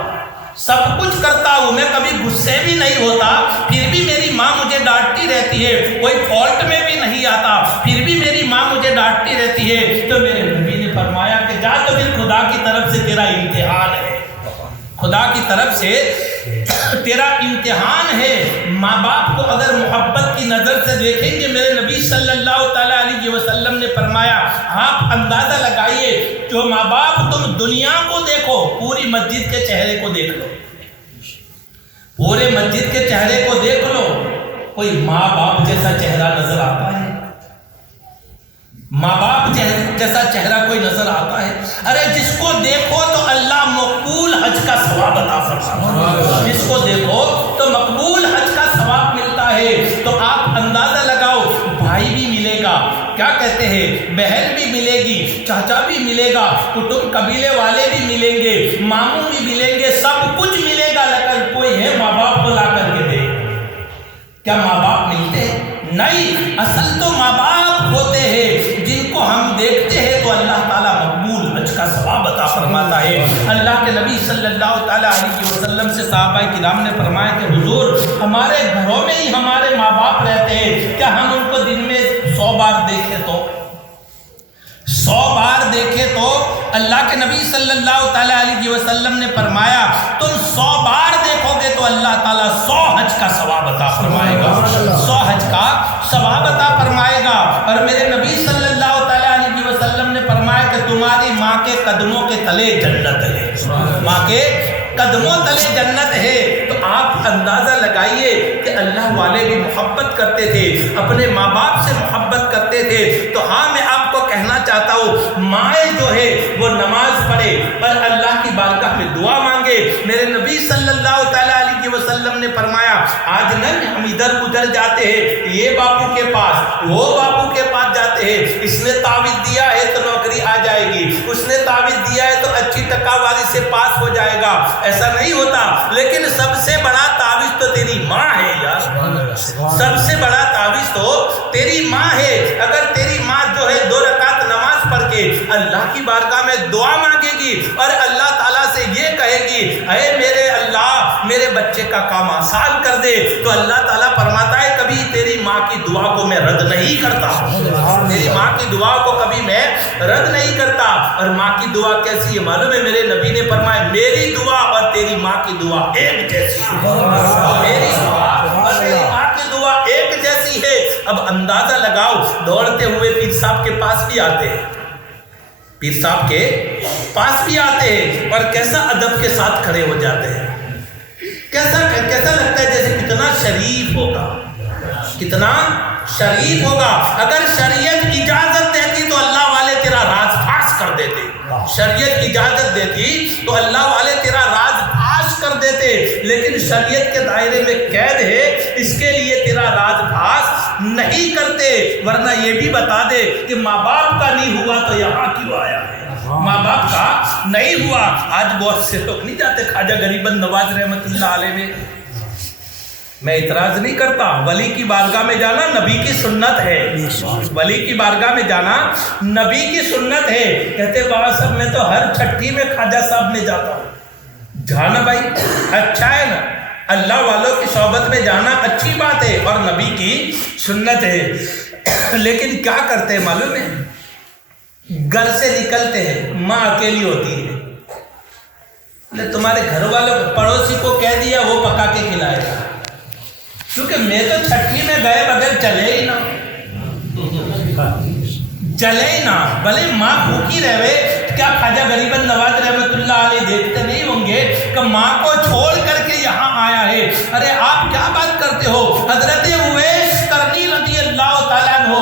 سب کچھ کرتا ہوں، میں کبھی غصے بھی نہیں ہوتا، پھر بھی میری ماں مجھے ڈانٹتی رہتی ہے، کوئی فالٹ میں بھی نہیں آتا، پھر بھی میری ماں مجھے ڈانٹتی رہتی ہے۔ تو میرے نبی نے فرمایا کہ جا تو پھر خدا کی طرف سے تیرا امتحان ہے، خدا کی طرف سے تیرا امتحان ہے۔ ماں باپ کو اگر محبت کی نظر سے دیکھیں گے، میرے نبی صلی اللہ تعالیٰ علیہ وسلم نے فرمایا، آپ اندازہ لگائیے، جو ماں باپ تم دنیا کو دیکھو، پوری مسجد کے چہرے کو دیکھ لو، پورے مسجد کے چہرے کو دیکھ لو، کوئی ماں باپ جیسا چہرہ نظر آتا ہے؟ ماں باپ جیسا چہرہ کوئی نظر آتا ہے؟ ارے جس کو دیکھو تو اللہ مقبول حج کا ثواب عطا فرماتا ہے، جس کو دیکھو تو مقبول حج کا ثواب ملتا ہے۔ تو آپ اندازہ لگاؤ، بھائی بھی ملے گا، کیا کہتے ہیں، بہن بھی ملے گی، چاچا بھی ملے گا، کٹب قبیلے والے بھی ملیں گے، ماموں بھی ملیں گے، سب کچھ ملے گا، لیکن کوئی ہے ماں باپ کو لا کر کے دے؟ کیا ماں باپ ملتے ہیں؟ نہیں، اصل تو ماں باپ ہوتے ہیں جن کو ہم دیکھتے ہیں تو اللہ تعالیٰ مقبول حج کا ثواب عطا فرماتا ہے۔ اللہ کے نبی صلی اللہ تعالیٰ علیہ وسلم سے صحابہ کرام نے فرمایا کہ حضور ہمارے گھروں میں ہی ہمارے ماں باپ رہتے ہیں، کیا ہم ان کو دن میں 100 بار دیکھیں تو 100 بار دیکھے تو؟ اللہ کے نبی صلی اللہ تعالیٰ علیہ وسلم نے فرمایا تم 100 بار دیکھو گے تو اللہ تعالیٰ 100 حج کا ثواب عطا فرمائے گا، 100 حج کا ثواب عطا فرمائے گا۔ اور میرے نبی صلی اللہ تعالیٰ علیہ وسلم نے فرمایا کہ تمہاری ماں کے قدموں کے تلے جنت ہے، ماں کے قدموں تلے جنت ہے۔ تو آپ اندازہ لگائیے کہ اللہ والے بھی محبت کرتے تھے، اپنے ماں باپ سے محبت کرتے تھے۔ تو ہاں میں آپ کو کہنا چاہتا ہوں، مائیں جو ہے وہ نماز پڑھے اور اللہ کی بارگاہ میں دعا مانگے۔ میرے نبی صلی اللہ تعالیٰ علیہ وسلم نے فرمایا آج نہ ہم ادھر ادھر جاتے ہیں، یہ باپو کے پاس وہ باپو کے پاس جاتے ہیں، اس نے تعویذ دیا ہے تو نوکری آ جائے گی، اس نے تعویذ دیا ہے تو اچھی ٹکا والی سے پاس ہو جائے گا، ایسا نہیں ہوتا۔ لیکن سب سے بڑا تعویذ تو تیری ماں ہے یار، سب سے بڑا تعویذ تو تیری ماں ہے۔ اگر تیری ماں جو ہے 2 رکعت نماز پڑھ کے اللہ کی بارگاہ میں دعا مانگے گی اور اللہ تعالیٰ سے یہ کہے گی اے میرے اللہ میرے بچے کا کام آسان کر دے، تو اللہ تعالیٰ فرماتا ہے کبھی تیری ماں کی دعا کو میں رد نہیں کرتا، تیری ماں کی دعا کو کبھی میں رد نہیں کرتا۔ اور ماں کی دعا کیسی ہے معلوم ہے؟ میرے نبی نے فرمایا میری دعا اور تیری ماں کی دعا ایک جیسی ہے، میری دعا اور تیری ماں کی دعا ایک جیسی ہے۔ اب اندازہ لگاؤ، دوڑتے ہوئے پیر صاحب کے پاس بھی آتے ہیں، پیر صاحب کے پاس بھی آتے ہیں اور کیسا ادب کے ساتھ کھڑے ہو جاتے ہیں، کیسا لگتا ہے جیسے کتنا شریف ہوگا، کتنا شریف ہوگا۔ اگر شریعت اجازت دیتی تو اللہ والے تیرا راز پھاش کر دیتے، شریعت اجازت دیتی تو اللہ والے تیرا راز پھاش کر دیتے، لیکن شریعت کے دائرے میں قید ہے، اس کے لیے تیرا راز پھاش نہیں کرتے۔ ورنہ یہ بھی بتا دے کہ ماں باپ کا نہیں ہوا تو یہاں کیوں آیا ہے، ماں باپ کا نہیں ہوا۔ آج بہت سے لوگ نہیں جاتے خواجہ غریب نواز رحمت اللہ علیہ میں، میں اعتراض نہیں کرتا، ولی کی بارگاہ میں جانا نبی کی سنت ہے، ولی کی بارگاہ میں جانا نبی کی سنت ہے۔ کہتے بابا صاحب میں تو ہر چھٹی میں خواجہ صاحب میں جاتا ہوں، جانا بھائی اچھا ہے نا، اللہ والوں کی صحبت میں جانا اچھی بات ہے اور نبی کی سنت ہے۔ لیکن کیا کرتے ہیں معلوم ہے؟ گھر سے نکلتے ہیں، ماں اکیلی ہوتی ہے، تمہارے گھر والوں پڑوسی کو کہہ دیا وہ پکا کے کھلائے گا، کیونکہ میں تو چھٹی میں گئے بغیر چلے ہی نہ، بھلے ماں بھوکی رہے۔ کیا خواجہ غریب نواز رحمت اللہ علیہ دیکھتے نہیں ہوں گے کہ ماں کو چھوڑ کر کے یہاں آیا ہے؟ ارے آپ کیا بات کرتے ہو؟ حضرت اویس کرنی رضی اللہ تعالیٰ عنہ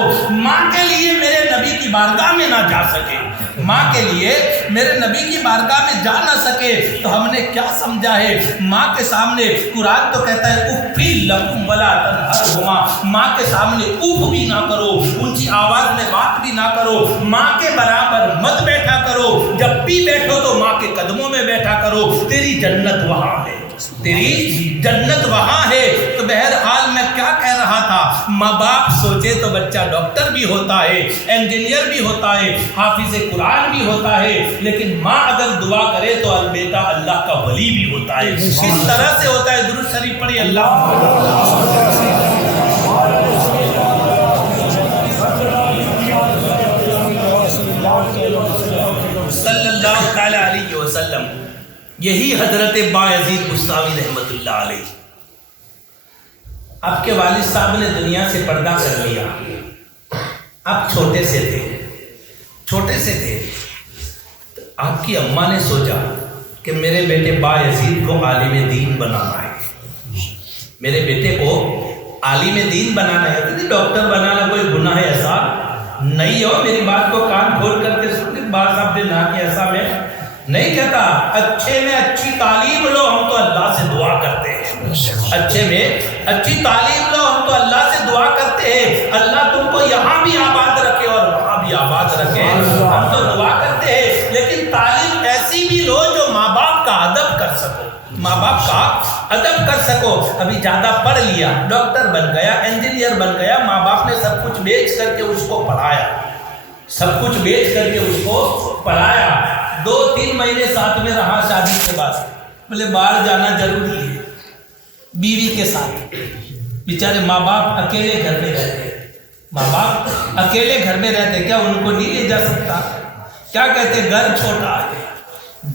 ماں کے لیے میرے نبی کی کی بارگاہ میں نہ جا سکے، ماں کے لیے میرے نبی کی بارگاہ میں جا نہ سکے، تو ہم نے کیا سمجھا ہے؟ ماں کے سامنے قرآن تو کہتا ہے اُفِّ لَکُمْ وَلَا تَنْهَرْهُمَا، ماں کے سامنے اف بھی نہ کرو، اونچی آواز میں بات بھی نہ کرو، ماں کے برابر مت بیٹھا کرو، جب بھی بیٹھو تو ماں کے قدموں میں بیٹھا کرو، تیری جنت وہاں ہے، تیری جنت وہاں ہے۔ تو بہرحال میں کیا کہہ رہا تھا، ماں باپ سوچے تو بچہ ڈاکٹر بھی ہوتا ہے، انجینئر بھی ہوتا ہے، حافظ قرآن بھی ہوتا ہے، لیکن ماں اگر دعا کرے تو بیٹا اللہ کا ولی بھی ہوتا ہے۔ کس طرح سے ہوتا ہے؟ درود شریف پڑھی اللہ صلی اللہ تعالی علیہ وسلم۔ یہی حضرت بایزید بستامی رحمت اللہ علیہ، آپ کے والد صاحب نے دنیا سے پردہ کر لیا، آپ چھوٹے سے تھے، تو آپ کی اماں نے سوچا کہ میرے بیٹے بایزید کو عالم دین بنانا ہے، میرے بیٹے کو عالم دین بنانا ہے۔ ڈاکٹر بنانا کوئی گناہ ہے ایسا نہیں ہو، میری بات کو کان کھول کر کے سن، بات صاحب نے نہ کہ ایسا میں نہیں کہتا، اچھے میں اچھی تعلیم لو، ہم تو اللہ سے دعا کرتے ہیں، اچھے میں اچھی تعلیم لو، ہم تو اللہ سے دعا کرتے ہیں اللہ تم کو یہاں بھی آباد رکھے اور وہاں بھی آباد رکھے، ہم تو دعا کرتے ہیں، لیکن تعلیم ایسی بھی لو جو ماں باپ کا ادب کر سکو، ماں باپ کا ادب کر سکو۔ ابھی زیادہ پڑھ لیا، ڈاکٹر بن گیا، انجینئر بن گیا، ماں باپ نے سب کچھ بیچ کر کے اس کو پڑھایا، سب کچھ بیچ کر کے اس کو پڑھایا، 2-3 مہینے ساتھ میں رہا، شادی کے بعد بولے باہر جانا ضروری ہے بیوی کے ساتھ، بیچارے ماں باپ اکیلے گھر میں رہتے، ماں باپ اکیلے گھر میں رہتے، کیا ان کو نہیں لے جا سکتا؟ کیا کہتے؟ گھر چھوٹا ہے،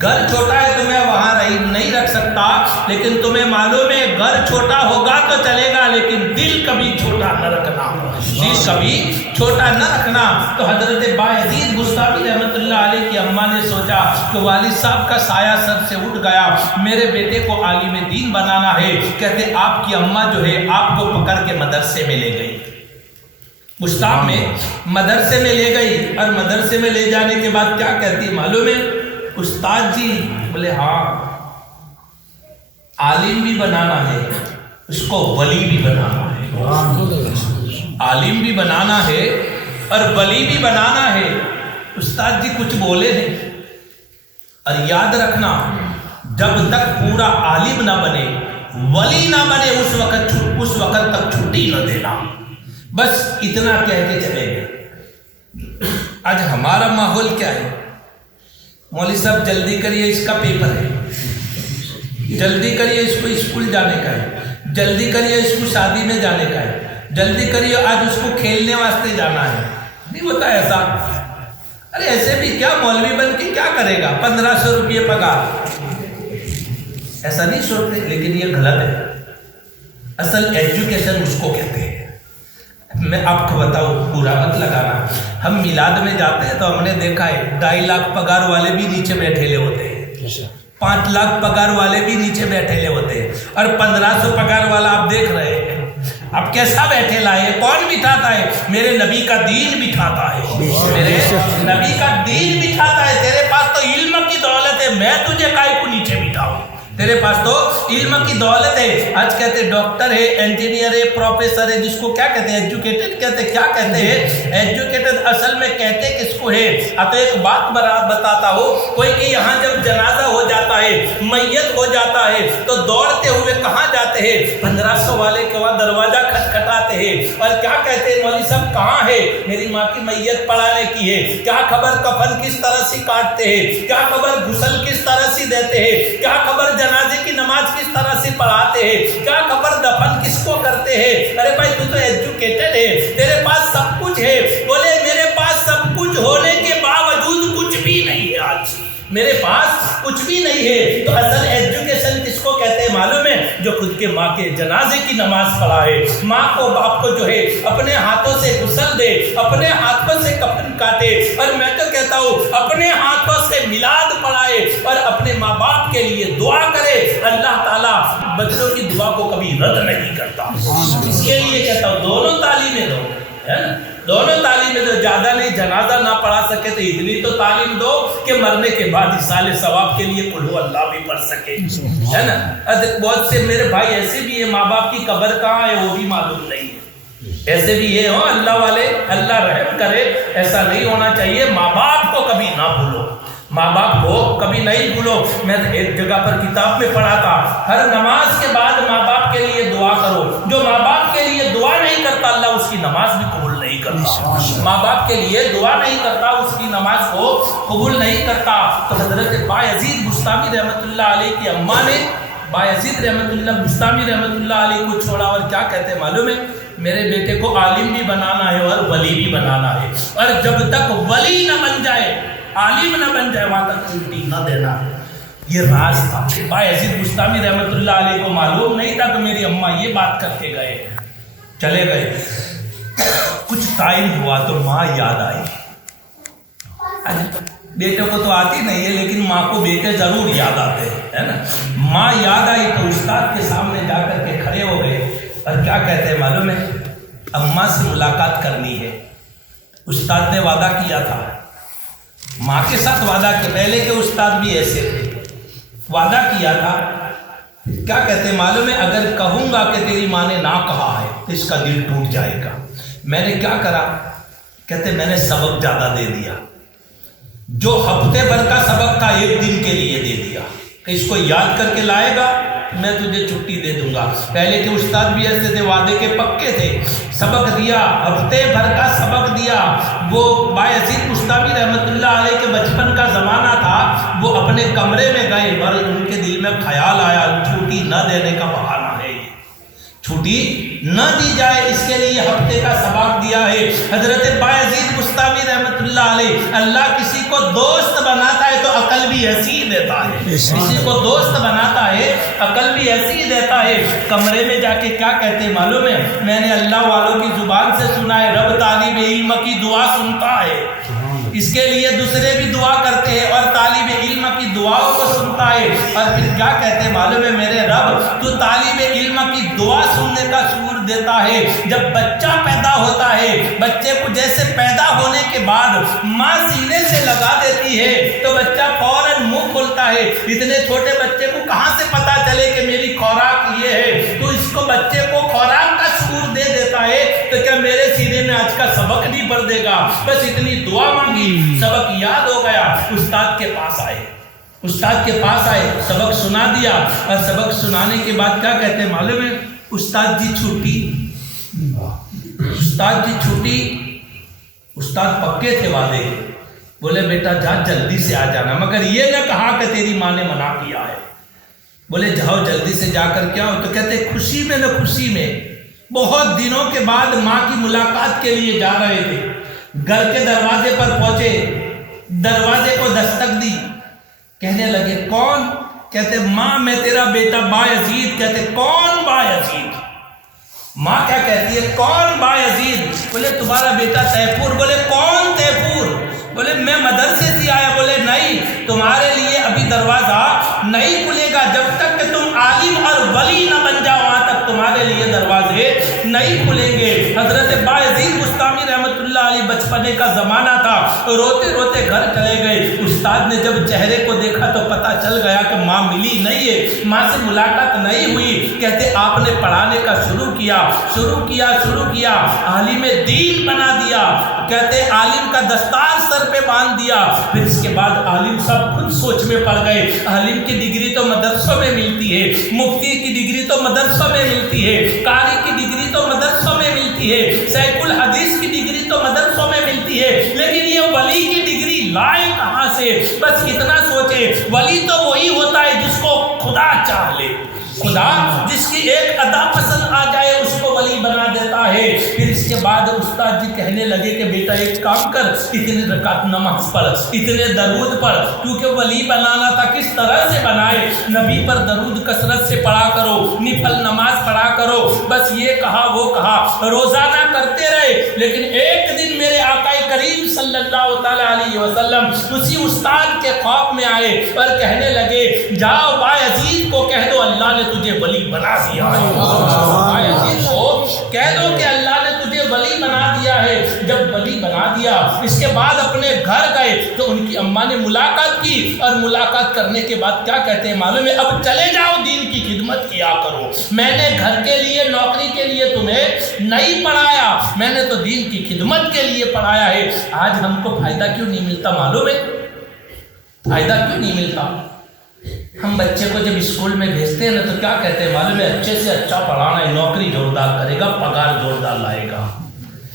گھر چھوٹا ہے، تمہیں وہاں نہیں رکھ سکتا، لیکن تمہیں معلوم ہے گھر چھوٹا ہوگا تو چلے گا، لیکن دل کبھی چھوٹا نہ رکھنا، دل کبھی چھوٹا نہ رکھنا۔ تو حضرت بایزید بستامی رحمت اللہ علیہ کی اماں نے سوچا کہ والد صاحب کا سایہ سر سے اٹھ گیا، میرے بیٹے کو عالم دین بنانا ہے۔ کہتے آپ کی اماں جو ہے آپ کو پکڑ کے مدرسے میں لے گئی، بستام میں مدرسے میں لے گئی، اور مدرسے میں لے جانے کے بعد کیا کہتی معلوم ہے؟ استاد جی، بولے ہاں، عالم بھی بنانا ہے، اس کو ولی بھی بنانا ہے، عالم بھی بنانا ہے اور ولی بھی بنانا ہے۔ استاد جی کچھ بولے ہیں، اور یاد رکھنا جب تک پورا عالم نہ بنے، ولی نہ بنے، اس وقت تک چھٹی نہ دینا، بس اتنا کہہ کے چلے گئے۔ آج ہمارا ماحول کیا ہے؟ مولوی صاحب جلدی کریے، اس کا پیپر ہے، جلدی کریے، اس کو اسکول جانے کا ہے، جلدی کریے، اس کو شادی میں جانے کا ہے، جلدی کریے، آج اس کو کھیلنے واسطے جانا ہے۔ نہیں ہوتا ایسا؟ ارے ایسے بھی کیا مولوی بن کے کیا کرے گا، 1500 روپئے پگار، ایسا نہیں سوچتے، لیکن یہ غلط ہے۔ اصل ایجوکیشن اس کو کہتے ہیں۔ میں آپ کو بتاؤں، برا مت لگانا، ہم میلاد میں جاتے ہیں تو ہم نے دیکھا ہے 2.5 لاکھ پگار والے بھی نیچے بیٹھے لے ہوتے ہیں، 5 لاکھ پگار والے بھی نیچے بیٹھے لے ہوتے ہیں، اور 1500 پگار والا آپ دیکھ رہے ہیں اب کیسا بیٹھے لائے۔ کون بٹھاتا ہے؟ میرے نبی کا دین بٹھاتا ہے، میرے نبی کا دین بٹھاتا ہے۔ تیرے پاس تو علم کی دولت ہے، میں تجھے کائے کو نیچے بٹھاؤں؟ تیرے پاس تو علم کی دولت ہے۔ آج کہتے ڈاکٹر ہے، انجینئر ہے، پروفیسر ہے، جس کو کیا کہتے ہیں؟ ایجوکیٹڈ کہتے ہیں۔ کیا کہتے ہیں؟ ایجوکیٹڈ اصل میں کہتے کس کو ہے؟ تو ایک بات بتاتا ہوں، کوئی کہ یہاں جب جنازہ ہو جاتا ہے، میت ہو جاتا ہے، تو دوڑتے ہوئے کہاں جاتے ہیں؟ 1500 والے کے وہاں دروازہ کھٹکھٹاتے ہیں، اور کیا کہتے ہیں؟ مولوی صاحب کہاں ہے؟ میری ماں کی میت پڑھانے کی ہے، کیا خبر کفن کس طرح سے کاٹتے ہیں، کیا خبر غسل کس طرح سے دیتے ہیں، کیا خبر جنازے کی نماز کس طرح سے پڑھاتے ہیں، کیا خبر دفن کس کو کرتے ہیں۔ ارے بھائی تو ایجوکیٹڈ ہے، تیرے پاس سب کچھ ہے۔ بولے میرے پاس سب کچھ ہونے کے باوجود کچھ بھی نہیں ہے، آج میرے پاس کچھ بھی نہیں ہے۔ تو اصل ایجوکیشن کس کو کہتے ہیں معلوم ہے؟ جو خود کے ماں کے جنازے کی نماز پڑھائے، ماں کو باپ کو جو ہے اپنے ہاتھوں سے غسل دے، اپنے ہاتھوں سے کفن کاٹے، اور میں تو کہتا ہوں اپنے ہاتھوں سے میلاد پڑھائے، اور اپنے ماں باپ کے لیے دعا کرے۔ اللہ تعالیٰ بچوں کی دعا کو کبھی رد نہیں کرتا۔ اس کے لیے کہتا ہوں دونوں تعلیمیں دو، ہے نا؟ دونوں تعلیم دو، زیادہ نہیں، جنازہ نہ پڑھا سکے تو اتنی تو تعلیم دو کہ مرنے کے بعد ایصال ثواب کے لیے قل هو اللہ بھی پڑھ سکے، ہے نا۔ بہت سے میرے بھائی ایسے بھی ہیں ماں باپ کی قبر کہاں ہے وہ بھی معلوم نہیں ہے، ایسے بھی یہ ہو اللہ والے، اللہ رحم کرے، ایسا نہیں ہونا چاہیے۔ ماں باپ کو کبھی نہ بھولو، ماں باپ کو کبھی نہیں بھولو۔ میں ایک جگہ پر کتاب میں پڑھا تھا، ہر نماز کے بعد ماں باپ کے لیے دعا کرو، جو ماں باپ کے لیے دعا نہیں کرتا اللہ اس کی نماز بھی قبول نہیں کرتا، ماں باپ کے لیے دعا نہیں کرتا اس کی نماز کو قبول نہیں کرتا۔ تو حضرت بایزید بستامی رحمۃ اللہ علیہ کی اماں نے بایزید رحمۃ اللہ بستامی رحمۃ اللہ علیہ کو چھوڑا اور کیا کہتے ہیں معلوم ہے؟ میرے بیٹے کو عالم بھی بنانا ہے اور ولی بھی بنانا ہے، اور جب تک ولی نہ بن جائے، عالم نہ بن جائے، وہاں تک چھٹی نہ دینا۔ یہ راز تھا۔ بایزید بستامی رحمۃ اللہ علیہ کو معلوم نہیں تھا کہ میری اماں یہ بات کر کے گئے، چلے گئے۔ کچھ ٹائم ہوا تو ماں یاد آئی۔ بیٹے کو تو آتی نہیں ہے لیکن ماں کو بیٹے ضرور یاد آتے ہیں، ہے نا۔ ماں یاد آئی تو استاد کے سامنے جا کر کے کھڑے ہو گئے اور کیا کہتے ہیں معلوم ہے؟ اماں سے ملاقات کرنی ہے۔ استاد نے وعدہ کیا تھا، ماں کے ساتھ وعدہ کیا، پہلے کے استاد بھی ایسے تھے، وعدہ کیا تھا، کیا کہتے ہیں معلوم ہے؟ اگر کہوں گا کہ تیری ماں نے نہ کہا ہے تو اس کا دل ٹوٹ جائے گا۔ میں نے کیا کرا؟ کہتے میں نے سبق زیادہ دے دیا، جو ہفتے بھر کا سبق تھا ایک دن کے لیے دے دیا کہ اس کو یاد کر کے لائے گا میں تجھے چھٹی دے دوں گا۔ پہلے کے استاد بھی ایسے تھے، وعدے کے پکے تھے، سبق دیا، ہفتے بھر کا سبق دیا۔ وہ بایزید بستامی رحمۃ اللہ علیہ کے بچپن کا زمانہ تھا، وہ اپنے کمرے میں گئے اور ان کے دل میں خیال آیا چھٹی نہ دینے کا بہانہ ہے، چھٹی نہ دی جائے، اس کے لیے ہفتے کا سبق دیا ہے۔ حضرت بایزید بستامی رحمۃ اللہ علیہ، اللہ کسی کو دوست بناتا ہے تو عقل بھی ایسی ہی دیتا ہے، کسی کو دوست بناتا ہے عقل بھی ایسی ہی دیتا ہے۔ کمرے میں جا کے کیا کہتے ہیں معلوم ہے؟ میں نے اللہ والوں کی زبان سے سنا ہے، رب طالب علم کی دعا سنتا ہے، اس کے لیے دوسرے بھی دعا کرتے ہیں اور طالب علم کی دعاؤں کو سنتا ہے۔ اور پھر کیا کہتے ہیں معلوم ہے؟ میرے رب تو طالب علم کی دعا سننے کا شعور دیتا ہے۔ جب بچہ پیدا ہوتا ہے، بچے کو جیسے پیدا ہونے کے بعد ماں سینے سے لگا دیتی ہے تو بچہ فوراً منہ کھولتا ہے۔ اتنے چھوٹے بچے کو کہاں سے پتا چلے کہ میری خوراک یہ ہے؟ تو اس کو بچے کو خوراک کا شعور دے دیتا ہے تو کیا میرے سینے میں آج کا سبق نہیں پڑھ دے گا؟ بس اتنی دعا مانگی، سبق یاد ہو گیا، استاد کے پاس آئے، استاد کے پاس آئے، سبق سنا دیا۔ اور سبق سنانے کے بعد کیا کہتے ہیں معلوم ہے؟ استاد جی چھٹی، استاد جی چھٹی۔ استاد پکے تھے وعدے کے، بولے بیٹا جا جلدی سے آ جانا، مگر یہ نہ کہا کہ تیری ماں نے منع کیا ہے۔ بولے جاؤ جلدی سے جا کر کیا ہو؟ تو کہتے خوشی میں نہ خوشی میں، بہت دنوں کے بعد ماں کی ملاقات کے لیے جا رہے تھے، گھر کے دروازے پر پہنچے، دروازے کو دستک دی، کہنے لگے کون؟ کہتے ماں میں تیرا بیٹا بایزید۔ کہتے کون بایزید؟ ماں کیا کہتی ہے کون بایزید؟ بولے تمہارا بیٹا تیفور۔ بولے کون تیفور؟ بولے میں مدرسے سے آیا۔ بولے نہیں، تمہارے لیے ابھی دروازہ نہیں کھلے گا، جب تک کہ تم عالم اور ولی نہ بن جاؤ وہاں تک تمہارے لیے دروازے نہیں کھلیں گے۔ حضرت بایزید بستامی رحمۃ اللہ علیہ بچپنے کا زمانہ تھا، روتے روتے گھر چلے گئے۔ استاد نے جب چہرے کو دیکھا تو پتا چل گیا کہ ماں ملی نہیں ہے، ماں سے ملاقات نہیں ہوئی۔ کہتے آپ نے پڑھانے کا شروع کیا، عالم دین بنا دیا۔ کہتے عالم کا دستار سر پہ باندھ دیا۔ پھر اس کے بعد عالم صاحب خود سوچ میں پڑ گئے، عالم کی ڈگری تو مدرسوں میں ملتی ہے، مفتی کی ڈگری تو مدرسوں میں ملتی ہے، قاری کی ڈگری تو مدرسوں میں ملتی ہے، شیخ الحدیث کی ڈگری تو مدرسوں میں ملتی ہے، لیکن یہ ولی کی ڈگری لائے کہاں سے؟ بس اتنا سوچے، ولی تو وہی ہوتا ہے جس کو خدا چاہ لے، خدا جس کی ایک ادا پسند آ جائے اس کو ولی بنا دیتا ہے۔ پھر اس کے بعد استاد جی کہنے لگے کہ بیٹا ایک کام کر، اتنے رکعت نماز پڑھ، اتنے درود پڑھ، کیونکہ ولی بنانا تھا کس طرح سے بنائے؟ نبی پر درود کثرت سے پڑھا کرو، نفل نماز پڑھا کرو، بس یہ کہا وہ کہا، روزانہ کرتے رہے۔ لیکن ایک دن میرے آقا کریم صلی اللہ تعالی علیہ وسلم اسی استاد کے خواب میں آئے اور کہنے لگے جاؤ بایزید کو کہہ دو اللہ نے تجھے ولی بنا دیا ہے، بایزید کو کہہ دو کہ اللہ نے تجھے ولی بنا دیا گیا ہے. جب ولی بنا دیا اس کے بعد اپنے گھر گئے تو ان کی اماں نے ملاقات کی اور ملاقات کرنے کے بعد کیا کہتے ہیں معلوم ہے؟ اب چلے جاؤ دین کی خدمت کیا کرو. میں نے گھر کے لیے نوکری کے لیے تمہیں نہیں پڑھایا, میں نے تو دین کی خدمت کے لیے پڑھایا ہے. آج ہم کو فائدہ کیوں نہیں ملتا معلوم ہے؟ فائدہ کیوں نہیں ملتا؟ ہم بچے کو جب اسکول میں بھیجتے ہیں نا تو کیا کہتے ہیں معلوم ہے؟ اچھے سے اچھا پڑھانا ہے, نوکری زوردار کرے گا, پگار زوردار لائے گا.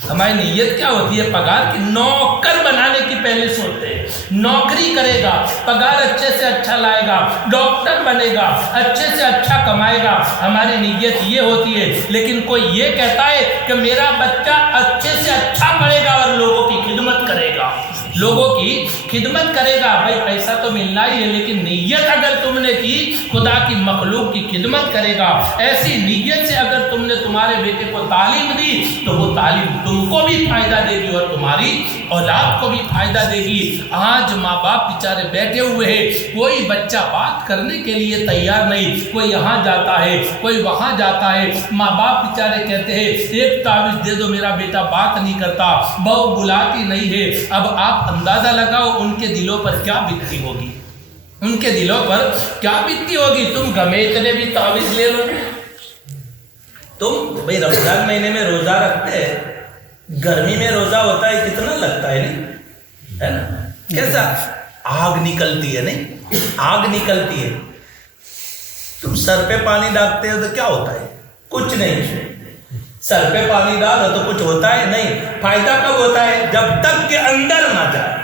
ہماری نیت کیا ہوتی ہے؟ پگار کی نوکر بنانے کی پہلے سوچتے ہیں. نوکری کرے گا, پگار اچھے سے اچھا لائے گا, ڈاکٹر بنے گا, اچھے سے اچھا کمائے گا. ہماری نیت یہ ہوتی ہے. لیکن کوئی یہ کہتا ہے کہ میرا بچہ اچھے سے اچھا پڑھے گا اور لوگوں کی خدمت کرے گا, لوگوں کی خدمت کرے گا. بھائی پیسہ تو ملنا ہی ہے لیکن نیت اگر تم نے کی خدا کی مخلوق کی خدمت کرے گا. ایسی نیت سے اگر تم نے تمہارے بیٹے کو تعلیم دی تو وہ تعلیم تم کو بھی فائدہ دے گی اور تمہاری اولاد کو بھی فائدہ دے گی. آج ماں باپ بیچارے بیٹھے ہوئے ہیں, کوئی بچہ بات کرنے کے لیے تیار نہیں. کوئی یہاں جاتا ہے, کوئی وہاں جاتا ہے. ماں باپ بیچارے کہتے ہیں ایک تعویذ دے دو, میرا بیٹا بات نہیں کرتا, بہو بلاتی نہیں ہے. اب آپ اندازہ لگاؤ ان کے دلوں پر کیا بیتتی ہوگی, ان کے دلوں پر کیا بیتتی ہوگی. تم گھمے اتنے بھی تعویذ لے لو. تم بھائی رمضان مہینے میں روزہ رکھتے ہیں, گرمی میں روزہ ہوتا ہے کتنا لگتا ہے نہیں ہے نا, کیسا آگ نکلتی ہے نہیں, آگ نکلتی ہے. تم سر پہ پانی ڈالتے ہو تو کیا ہوتا ہے؟ کچھ نہیں. سر پہ پانی ڈالو تو کچھ ہوتا ہے نہیں. فائدہ کب ہوتا ہے؟ جب تک کہ اندر نہ جائے,